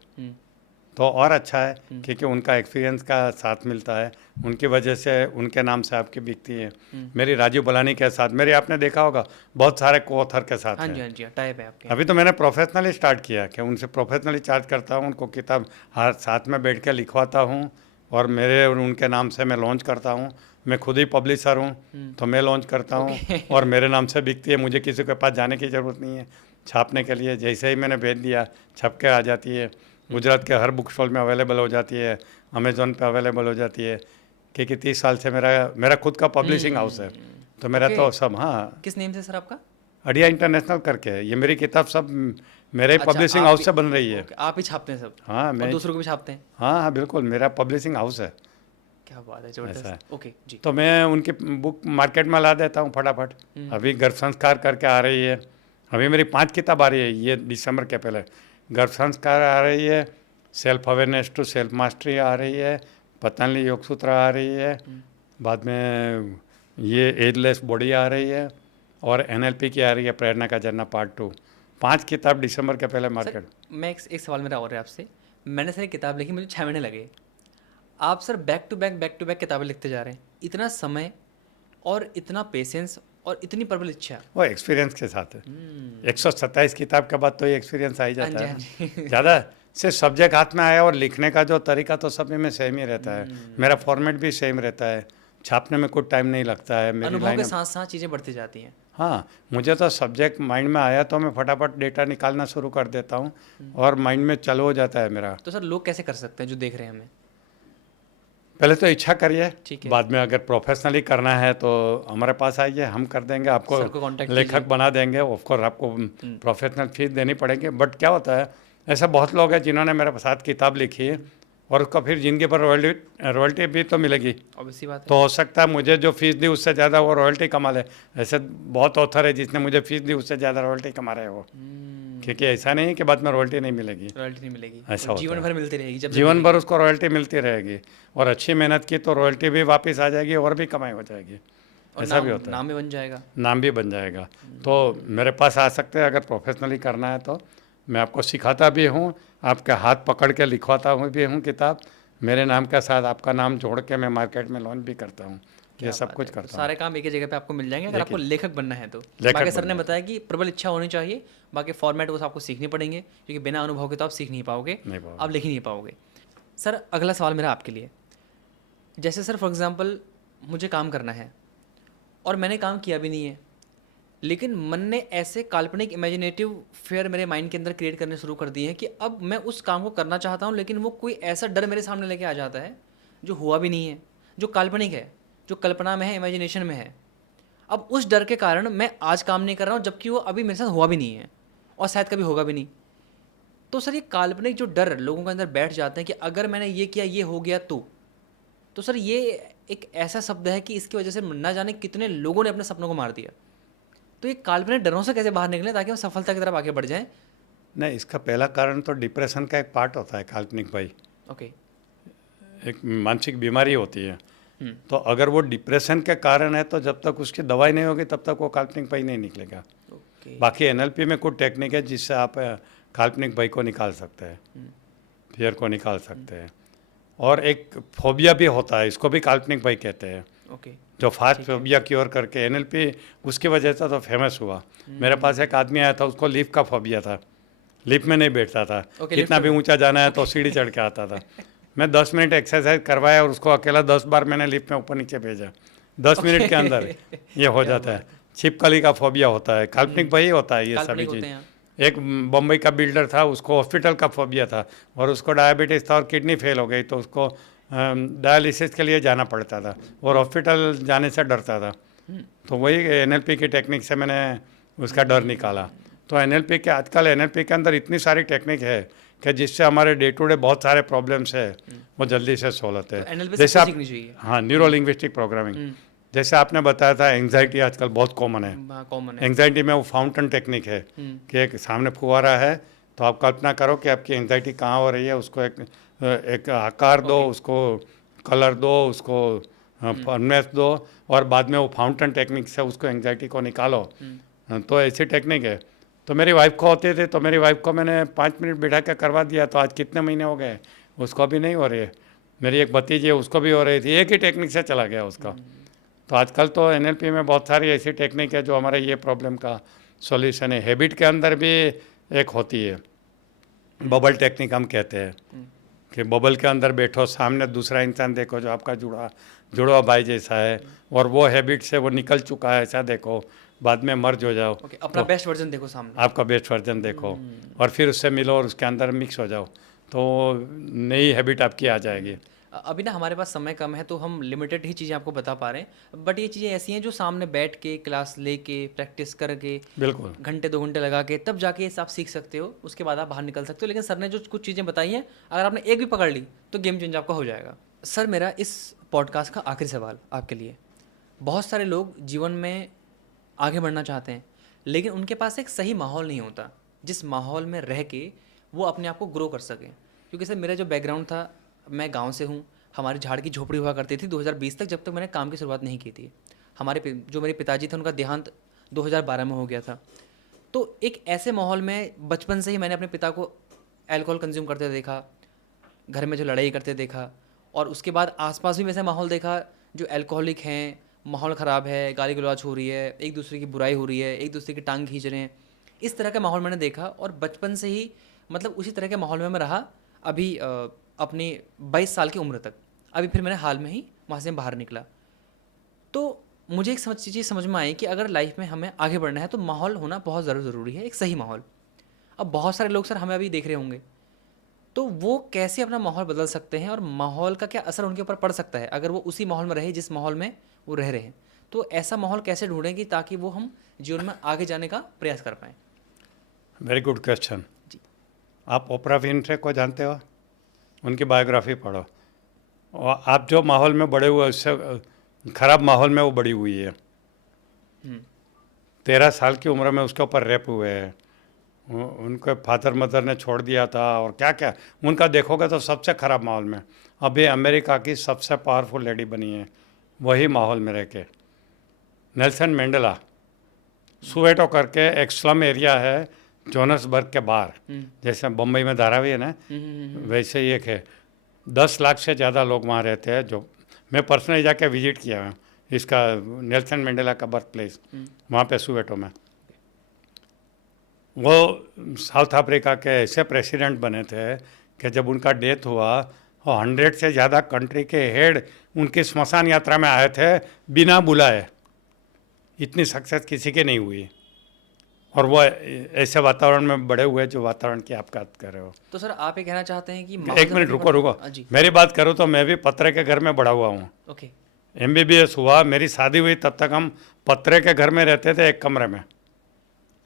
तो और अच्छा है, क्योंकि उनका एक्सपीरियंस का साथ मिलता है, उनकी वजह से उनके नाम से आपकी बिकती है। मेरी राजीव बलानी के साथ, मेरी आपने देखा होगा बहुत सारे को ऑथर के साथ हाँ है। जी हाँ जी, टाइप है आपके। अभी तो मैंने प्रोफेशनली स्टार्ट किया कि उनसे प्रोफेशनली चार्ज करता हूँ, उनको किताब हर साथ में बैठ के लिखवाता हूँ और मेरे और उनके नाम से मैं लॉन्च करता हूँ। मैं खुद ही पब्लिशर हूँ तो मैं लॉन्च करता हूँ और मेरे नाम से बिकती है, मुझे किसी के पास जाने की ज़रूरत नहीं है छापने के लिए। जैसे ही मैंने भेज दिया छप के आ जाती है, गुजरात के हर बुक स्टॉल में अवेलेबल हो जाती है, अमेज़ॉन पे अवेलेबल हो जाती है, क्योंकि 30 साल से मेरा खुद का पब्लिशिंग हाउस है। तो मेरा तो सब, हाँ, किस नेम से सर आपका? अड़िया इंटरनेशनल करके है। ये मेरी किताब सब मेरे अच्छा, पब्लिशिंग आप हाउस ही- से बन रही है। ओके, आप ही छापते हैं सब? हाँ और मैं, दूसरों को भी छापते हैं? हाँ हाँ बिल्कुल, मेरा पब्लिशिंग हाउस है। क्या बात है, ऐसा है। ज़बरदस्त। ओके जी। तो मैं उनकी बुक मार्केट में ला देता हूँ फटाफट। अभी गर्भ संस्कार करके आ रही है, अभी मेरी 5 किताब आ रही है ये दिसंबर के पहले। गर्भ संस्कार आ रही है, self awareness to self mastery आ रही है, पतंजलि योग सूत्र आ रही है, बाद में ये एजलेस बॉडी आ रही है, और एनएलपी की आ रही है, प्रेरणा का जन्ना पार्ट 2। 5 किताब दिसंबर के पहले सर मार्केट। मैं एक सवाल मेरा और है आपसे। मैंने सर एक किताब लिखी, मुझे 6 महीने लगे। आप सर बैक टू बैक किताबें लिखते जा रहे हैं, इतना समय और इतना पेशेंस और इतनी प्रबल इच्छा। वो एक्सपीरियंस के साथ है। 127 किताब के बाद तो ये एक्सपीरियंस आ ही हाँ जाता जी, है हाँ ना। जी। ज़्यादा से सब्जेक्ट हाथ में आया और लिखने का जो तरीका तो सब में सेम ही रहता है। मेरा फॉर्मेट भी सेम रहता है, छापने में कुछ टाइम नहीं लगता है, मेरी अनुभव के लाइन। साथ साथ चीज़ें बढ़ती जाती हैं। हाँ, मुझे तो सब्जेक्ट माइंड में आया तो मैं फटाफट डेटा निकालना शुरू कर देता हूँ, और माइंड में चालू हो जाता है मेरा। तो सर लोग कैसे कर सकते हैं जो देख रहे हैं हमें? पहले तो इच्छा करिए, ठीक है। बाद में अगर प्रोफेशनली करना है तो हमारे पास आइए, हम कर देंगे आपको, सर को कांटेक्ट लेखक कीजिए। बना देंगे। ऑफकोर्स आपको प्रोफेशनल फीस देनी पड़ेगी, बट क्या होता है, ऐसा बहुत लोग हैं जिन्होंने मेरे साथ किताब लिखी है और उसका फिर जिनके पर रॉयल्टी भी तो मिलेगी। ऑब्वियसली बात है। तो हो सकता है मुझे जो फीस दी उससे ज़्यादा वो रॉयल्टी कमा ले। ऐसे बहुत ऑथर है जिसने मुझे फीस दी उससे ज़्यादा रॉयल्टी कमा रहे हो, क्योंकि ऐसा नहीं है कि बाद में रॉयल्टी नहीं मिलेगी। रॉयल्टी नहीं मिलेगी, ऐसा वो होता जीवन है। भर मिलती रहेगी जब तक जीवन भर मिलेगी। उसको रॉयल्टी मिलती रहेगी, और अच्छी मेहनत की तो रॉयल्टी भी वापस आ जाएगी और भी कमाई हो जाएगी। और ऐसा भी नाम होता है, नाम भी बन जाएगा। नाम भी बन जाएगा। तो मेरे पास आ सकते हैं, अगर प्रोफेशनली करना है तो मैं आपको सिखाता भी हूँ, आपके हाथ पकड़ के लिखवाता हूँ भी हूँ किताब। मेरे नाम के साथ आपका नाम जोड़ के मैं मार्केट में लॉन्च भी करता हूँ, ये क्या सब बात कुछ है। तो करता हूँ। सारे काम एक ही जगह पे आपको मिल जाएंगे अगर एक आपको ही- लेखक बनना है तो। लेखक बाकी सर बनना ने है। बताया कि प्रबल इच्छा होनी चाहिए, बाकी फॉर्मेट वो आपको सीखनी पड़ेंगे क्योंकि बिना अनुभव के तो आप सीख नहीं पाओगे, नहीं आप पाओगे। लिख ही नहीं पाओगे। सर अगला सवाल मेरा आपके लिए, जैसे सर फॉर एग्जांपल मुझे काम करना है और मैंने काम किया भी नहीं है, लेकिन मन ने ऐसे काल्पनिक इमेजिनेटिव फेयर मेरे माइंड के अंदर क्रिएट करने शुरू कर दिए हैं कि अब मैं उस काम को करना चाहता हूँ, लेकिन वो कोई ऐसा डर मेरे सामने लेके आ जाता है जो हुआ भी नहीं है, जो काल्पनिक है, जो कल्पना में है, इमेजिनेशन में है। अब उस डर के कारण मैं आज काम नहीं कर रहा हूँ, जबकि वो अभी मेरे साथ हुआ भी नहीं है और शायद कभी होगा भी नहीं। तो सर ये काल्पनिक जो डर लोगों के अंदर बैठ जाते हैं कि अगर मैंने ये किया ये हो गया तो सर ये एक ऐसा शब्द है कि इसकी वजह से ना जाने कितने लोगों ने अपने सपनों को मार दिया। तो ये काल्पनिक डरों से कैसे बाहर निकलें ताकि हम सफलता की तरफ आगे बढ़ जाएं? नहीं, इसका पहला कारण तो डिप्रेशन का एक पार्ट होता है काल्पनिक भाई। ओके। एक मानसिक बीमारी होती है, तो अगर वो डिप्रेशन के कारण है तो जब तक उसकी दवाई नहीं होगी तब तक वो काल्पनिक भय नहीं निकलेगा। ओके। बाकी एनएलपी में कुछ टेक्निक है जिससे आप काल्पनिक भय को निकाल सकते हैं, फियर को निकाल सकते हैं। और एक फोबिया भी होता है, इसको भी काल्पनिक भय कहते हैं, ओके। जो फास्ट फोबिया क्योर करके एनएलपी उसकी वजह से तो फेमस हुआ। मेरे पास एक आदमी आया था, उसको लिफ्ट का फोबिया था, लिफ्ट में नहीं बैठता था, ओके, कितना लिफ्ट भी में। ऊंचा जाना है तो सीढ़ी चढ़ के आता था। मैं 10 मिनट एक्सरसाइज करवाया और उसको अकेला 10 बार मैंने लिफ्ट में ऊपर नीचे भेजा, 10 मिनट के अंदर ये हो जाता है। छिपकली का फोबिया होता है, काल्पनिक भय होता है ये सभी काल्पनिक होते चीज़। हैं। एक बम्बई का बिल्डर था, उसको हॉस्पिटल का फोबिया था और उसको डायबिटीज़ था और किडनी फेल हो गई, तो उसको डायलिसिस के लिए जाना पड़ता था और हॉस्पिटल जाने से डरता था। तो वही एनएलपी की टेक्निक से मैंने उसका डर निकाला। तो एनएलपी के आजकल एनएलपी के अंदर इतनी सारी टेक्निक है कि जिससे हमारे डे टू डे बहुत सारे प्रॉब्लम्स है वो जल्दी से सोल्व होते तो हैं। एनएलपी जैसे सबको आप, सीखनी चाहिए। हाँ, न्यूरो लिंग्विस्टिक प्रोग्रामिंग, जैसे आपने बताया था एंग्जाइटी आजकल बहुत कॉमन है। कॉमन है। एंग्जाइटी में वो फाउंटेन टेक्निक है कि एक सामने फुहारा है, तो आप कल्पना करो कि आपकी एंग्जाइटी कहाँ हो रही है, उसको एक आकार दो, उसको कलर दो, उसको फर्नेस दो, और बाद में वो फाउंटेन टेक्निक से उसको एंग्जाइटी को निकालो। तो ऐसी टेक्निक है। तो मेरी वाइफ को होते थे, तो मेरी वाइफ को मैंने 5 मिनट बिठा के करवा दिया, तो आज कितने महीने हो गए उसको अभी नहीं हो रही है। मेरी एक भतीजी है, उसको भी हो रही थी, एक ही टेक्निक से चला गया उसका। तो आजकल तो एनएलपी में बहुत सारी ऐसी टेक्निक है जो हमारे ये प्रॉब्लम का सॉल्यूशन है। हैबिट के अंदर भी एक होती है, बबल टेक्निक हम कहते हैं, कि बबल के अंदर बैठो, सामने दूसरा इंसान देखो जो आपका जुड़वा भाई जैसा है और वो हैबिट से वो निकल चुका है, ऐसा देखो, बाद में मर्ज हो जाओ। ओके, अपना बेस्ट वर्जन देखो सामने। आपका बेस्ट वर्जन देखो और फिर उससे मिलो और उसके अंदर मिक्स हो जाओ, तो नई हैबिट आपकी आ जाएगी। अभी ना हमारे पास समय कम है तो हम लिमिटेड ही चीज़ें आपको बता पा रहे हैं, बट ये चीज़ें ऐसी हैं जो सामने बैठ के क्लास लेके प्रैक्टिस करके बिल्कुल। घंटे 2 घंटे लगा के तब जाके ये आप सीख सकते हो, उसके बाद आप बाहर निकल सकते हो। लेकिन सर ने जो कुछ चीज़ें बताई हैं, अगर आपने एक भी पकड़ ली तो गेम चेंज आपका हो जाएगा। सर मेरा इस पॉडकास्ट का आखिरी सवाल आपके लिए, बहुत सारे लोग जीवन में आगे बढ़ना चाहते हैं लेकिन उनके पास एक सही माहौल नहीं होता जिस माहौल में रह के वो अपने आप को ग्रो कर सकें। क्योंकि सर मेरा जो बैकग्राउंड था, मैं गांव से हूँ, हमारी झाड़ की झोपड़ी हुआ करती थी 2020 तक, जब तक मैंने काम की शुरुआत नहीं की थी। जो मेरे पिताजी थे उनका देहांत 2012 में हो गया था। तो एक ऐसे माहौल में बचपन से ही मैंने अपने पिता को अल्कोहल कंज्यूम करते देखा, घर में जो लड़ाई करते देखा, और उसके बाद आसपास भी वैसा माहौल देखा जो अल्कोहलिक हैं, माहौल ख़राब है, गाली गलौज हो रही है, एक दूसरे की बुराई हो रही है, एक दूसरे की टांग खींच रहे हैं। इस तरह का माहौल मैंने देखा और बचपन से ही मतलब उसी तरह के माहौल में मैं रहा अभी अपनी 22 साल की उम्र तक। अभी फिर मैंने हाल में ही वहाँ से बाहर निकला। तो मुझे एक चीज़ समझ में आई कि अगर लाइफ में हमें आगे बढ़ना है तो माहौल होना बहुत ज़रूरी है, एक सही माहौल। अब बहुत सारे लोग सर हमें अभी देख रहे होंगे, तो वो कैसे अपना माहौल बदल सकते हैं और माहौल का क्या असर उनके ऊपर पड़ सकता है अगर वो उसी माहौल में रहे जिस माहौल में वो रह रहे हैं। तो ऐसा माहौल कैसे ढूंढेंगे ताकि वो हम जीवन में आगे जाने का प्रयास कर पाएँ। Very good question. जी। आप ओपरा विनफ्रे को जानते हो? उनकी बायोग्राफी पढ़ो। और आप जो माहौल में बड़े हुए उससे ख़राब माहौल में वो बड़ी हुई है। 13 साल की उम्र में उसके ऊपर रेप हुए हैं, उनके फादर मदर ने छोड़ दिया था और क्या क्या उनका देखोगे तो सबसे ख़राब माहौल में। अभी अमेरिका की सबसे पावरफुल लेडी बनी है वही माहौल में रह के। नेल्सन मंडेला, सुवेटो करके एक स्लम एरिया है जोनसबर्ग के बाहर, जैसे बम्बई में धारावी है ना, वैसे ही एक है। 10 लाख से ज़्यादा लोग वहाँ रहते हैं। जो मैं पर्सनली जाके विजिट किया हूँ इसका, नेल्सन मंडेला का बर्थ प्लेस वहाँ पे सुवेटो में। वो साउथ अफ्रीका के ऐसे प्रेसिडेंट बने थे कि जब उनका डेथ हुआ वो 100 से ज़्यादा कंट्री के हेड उनकी स्मशान यात्रा में आए थे बिना बुलाए। इतनी सक्सेस किसी के नहीं हुई। और वो ऐसे वातावरण में बड़े हुए जो वातावरण की आप बात कर रहे हो। तो सर आप ये कहना चाहते हैं कि एक मिनट रुको, जी। मेरी बात करूँ तो मैं भी पत्रे के घर में बड़ा हुआ हूँ। ओके। MBBS हुआ, मेरी शादी हुई तब तक हम पत्रे के घर में रहते थे एक कमरे में।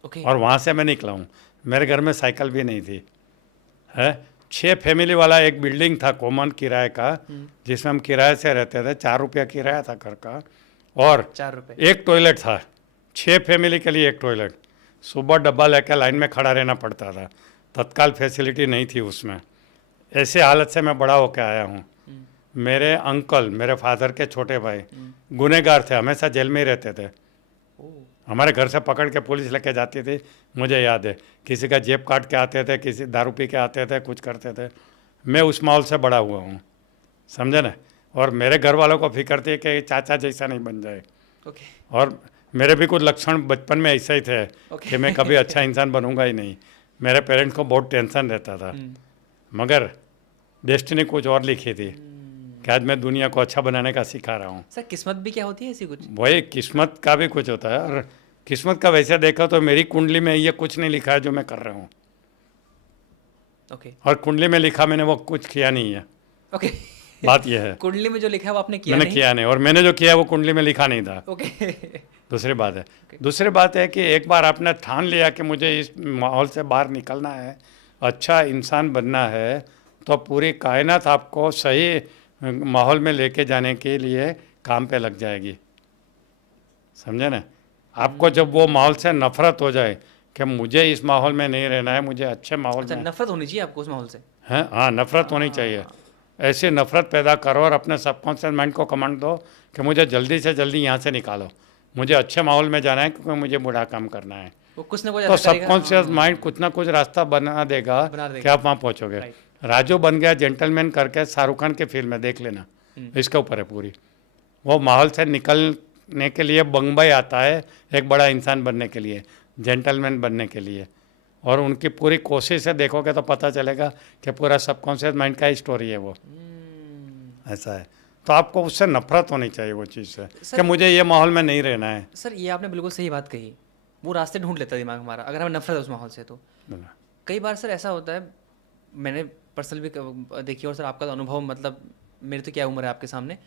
ओके। और वहाँ से मैं निकला हूँ। मेरे घर में साइकिल भी नहीं थी है। 6 फैमिली वाला एक बिल्डिंग था कॉमन किराए का, जिसमें हम किराए से रहते थे। 4 रुपया किराया था घर का और 4 रुपये। एक टॉयलेट था, 6 फैमिली के लिए एक टॉयलेट। सुबह डब्बा लेकर लाइन में खड़ा रहना पड़ता था, तत्काल फैसिलिटी नहीं थी उसमें। ऐसे हालत से मैं बड़ा होकर आया हूँ। मेरे अंकल, मेरे फादर के छोटे भाई गुनहगार थे, हमेशा जेल में ही रहते थे। हमारे घर से पकड़ के पुलिस लेके जाती थी, मुझे याद है। किसी का जेब काट के आते थे, किसी दारू पी के आते थे, कुछ करते थे। मैं उस माहौल से बड़ा हुआ हूँ, समझे ना। और मेरे घर वालों को फिक्र थी कि चाचा जैसा नहीं बन जाए। ओके। और मेरे भी कुछ लक्षण बचपन में ऐसे ही थे कि मैं कभी अच्छा इंसान बनूंगा ही नहीं। मेरे पेरेंट्स को बहुत टेंशन रहता था, मगर डेस्टिनी कुछ और लिखी थी कि आज मैं दुनिया को अच्छा बनाने का सिखा रहा हूँ। सर किस्मत भी क्या होती है ऐसी कुछ? वही किस्मत का भी कुछ होता है। और किस्मत का वैसे देखा तो मेरी कुंडली में ये कुछ नहीं लिखा है जो मैं कर रहा हूँ। ओके। और कुंडली में लिखा मैंने वो कुछ किया नहीं है। ओके। बात यह है, कुंडली में जो लिखा है वो आपने किया मैंने नहीं? किया नहीं, और मैंने जो किया वो कुंडली में लिखा नहीं था। ओके। दूसरी बात है, दूसरी बात है कि एक बार आपने ठान लिया कि मुझे इस माहौल से बाहर निकलना है, अच्छा इंसान बनना है, तो पूरी कायनात आपको सही माहौल में लेके जाने के लिए काम पे लग जाएगी, समझे ना। आपको जब वो माहौल से नफरत हो जाए कि मुझे इस माहौल में नहीं रहना है, मुझे अच्छे माहौल अच्छा, में, नफरत होनी चाहिए आपको उस माहौल से? हैं, हाँ, नफरत होनी चाहिए। ऐसी नफरत पैदा करो और अपने सबकॉन्शियस माइंड को कमांड दो कि मुझे जल्दी से जल्दी यहाँ से निकालो, मुझे अच्छे माहौल में जाना है क्योंकि मुझे बुरा काम करना है। वो कुछ ना कुछ तो ऐसा करेगा। सबकॉन्शियस माइंड कुछ ना कुछ रास्ता बना देगा कि आप वहाँ पहुँचोगे। राजू बन गया जेंटलमैन करके शाहरुख खान के फिल्म में देख लेना, इसके ऊपर है पूरी। वो माहौल से निकलने के लिए बम्बई आता है एक बड़ा इंसान बनने के लिए, जेंटलमैन बनने के लिए, और उनकी पूरी कोशिश से देखोगे तो पता चलेगा कि पूरा सबकॉन्शियस माइंड का ही स्टोरी है वो। ऐसा है, तो आपको उससे नफरत होनी चाहिए वो चीज़ से कि मुझे ये माहौल में नहीं रहना है। सर ये आपने बिल्कुल सही बात कही, वो रास्ते ढूंढ लेता है दिमाग हमारा अगर हमें नफरत है उस माहौल से। तो कई बार सर ऐसा होता है, मैंने पर्सनल भी देखी, और सर आपका तो अनुभव, मतलब मेरी तो क्या उम्र है आपके सामने,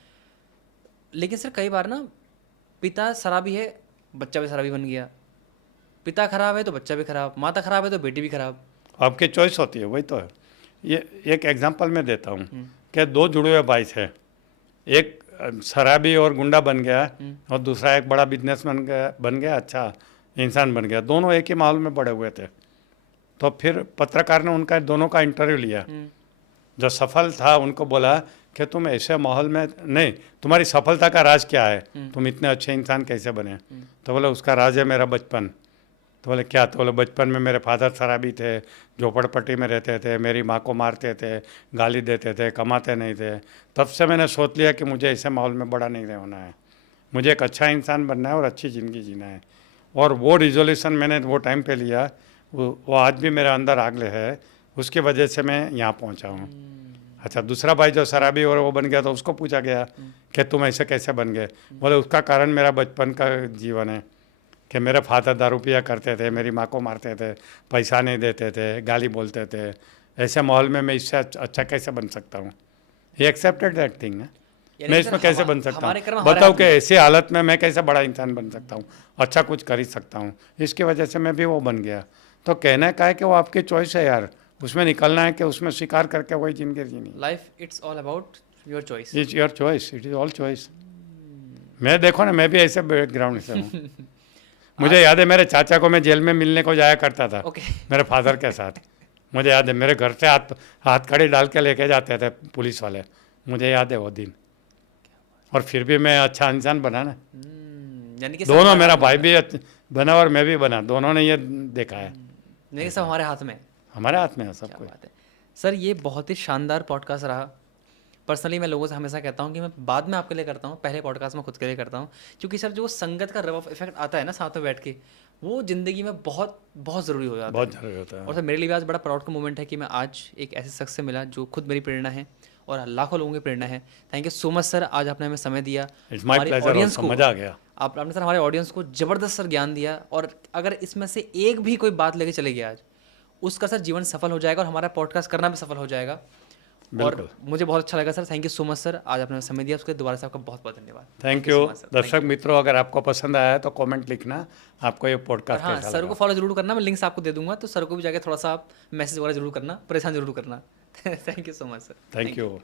लेकिन सर कई बार ना पिता शराबी है, बच्चा भी शराबी बन गया, पिता खराब है तो बच्चा भी खराब, माता खराब है तो बेटी भी खराब। आपकी चॉइस होती है, वही तो है। ये एक एग्जांपल मैं देता हूँ कि 2 जुड़े हुए भाई थे, एक शराबी और गुंडा बन गया और दूसरा एक बड़ा बिजनेसमैन बन गया, अच्छा इंसान बन गया, दोनों एक ही माहौल में बड़े हुए थे। तो फिर पत्रकार ने उनका दोनों का इंटरव्यू लिया। जो सफल था उनको बोला कि तुम ऐसे माहौल में नहीं, तुम्हारी सफलता का राज क्या है, तुम इतने अच्छे इंसान कैसे बने? तो बोले उसका राज है मेरा बचपन। तो बोले क्या? तो बोले बचपन में मेरे फादर शराबी थे, झोपड़पट्टी में रहते थे, मेरी माँ को मारते थे, गाली देते थे, कमाते नहीं थे। तब से मैंने सोच लिया कि मुझे ऐसे माहौल में बड़ा नहीं होना है, मुझे एक अच्छा इंसान बनना है और अच्छी ज़िंदगी जीना है। और वो रिजोल्यूशन मैंने वो टाइम पे लिया, वो आज भी मेरे अंदर आगले है, उसकी वजह से मैं यहाँ पहुँचा हूँ। अच्छा, दूसरा भाई जो शराबी और वो बन गया, तो उसको पूछा गया कि तुम ऐसे कैसे बन गए? बोले उसका कारण मेरा बचपन का जीवन है कि मेरे फादर दारू पिया करते थे, मेरी माँ को मारते थे, पैसा नहीं देते थे, गाली बोलते थे। ऐसे माहौल में मैं इससे अच्छा कैसे बन सकता हूँ? ये एक्सेप्टेड दैट थिंग है। यानी मैं कि सर इसमें कैसे बन सकता हमारे कर्म हूँ? हमारे बताओ हाथ कि में है। ऐसी हालत में मैं कैसे बड़ा इंसान बन सकता हूँ, अच्छा कुछ कर ही सकता हूँ। इसकी वजह से मैं भी वो बन गया। तो कहने का है कि वो आपकी चॉइस है यार, उसमें निकलना है कि उसमें शिकार करके वही जिंदगी जीनी। Life it's all about your choice. It's your choice, it is all choice. मैं देखो ना, मैं भी ऐसे बैकग्राउंड से हूँ। मुझे याद है मेरे चाचा को मैं जेल में मिलने को जाया करता था, ओके। मेरे फादर के साथ। मुझे याद है मेरे घर से हाथ हाथ कड़ी डाल के लेके जाते थे पुलिस वाले, मुझे याद है वो दिन। और फिर भी मैं अच्छा इंसान बना ना। यानी कि सब दोनों, हमारे मेरा हाथ में भाई होता है। भी बना और मैं भी बना, दोनों ने ये देखा है। यानी कि सब हमारे हाथ में है। हमारे हाथ में है सब क्या कुछ। बात है सर, ये बहुत ही शानदार पॉडकास्ट रहा। पर्सनली मैं लोगों से हमेशा कहता हूँ कि मैं बाद में आपके लिए करता हूँ, पहले पॉडकास्ट में खुद के लिए करता हूँ, क्योंकि सर जो संगत का रब इफेक्ट आता है ना साथ में बैठ के, वो ज़िंदगी में बहुत बहुत ज़रूरी हो जाता है। बहुत जरूरी होता और है। सर मेरे लिए भी आज बड़ा प्राउड का मोमेंट है कि मैं आज एक ऐसे शख्स से मिला जो खुद मेरी प्रेरणा है और लाखों लोगों की प्रेरणा है। Thank you so much sir, आज आपने हमें समय दिया। इट्स माय हमारी प्लेजर ऑडियंस ऑल्सो, को मज़ा आ गया। आपने सर हमारे ऑडियंस को ज़बरदस्त सर ज्ञान दिया, और अगर इसमें से एक भी कोई बात लेके चले गया आज, उसका सर जीवन सफल हो जाएगा और हमारा पॉडकास्ट करना भी सफल हो जाएगा। और बिल्कुल। मुझे बहुत अच्छा लगा sir, thank you so much sir, आज आपने समय दिया, उसके लिए दोबारा से आपका बहुत बहुत धन्यवाद। Thank so you. Much sir, दर्शक मित्रों, अगर आपको पसंद आया है तो कमेंट लिखना, आपको ये और पॉडकास्ट हाँ, कैसा सर को लगा। फॉलो जरूर करना, मैं लिंक्स आपको दे दूंगा, तो सर को भी जाके थोड़ा सा आप मैसेज वगैरह जरूर करना, परेशान जरूर करना। Thank you so much sir. Thank you.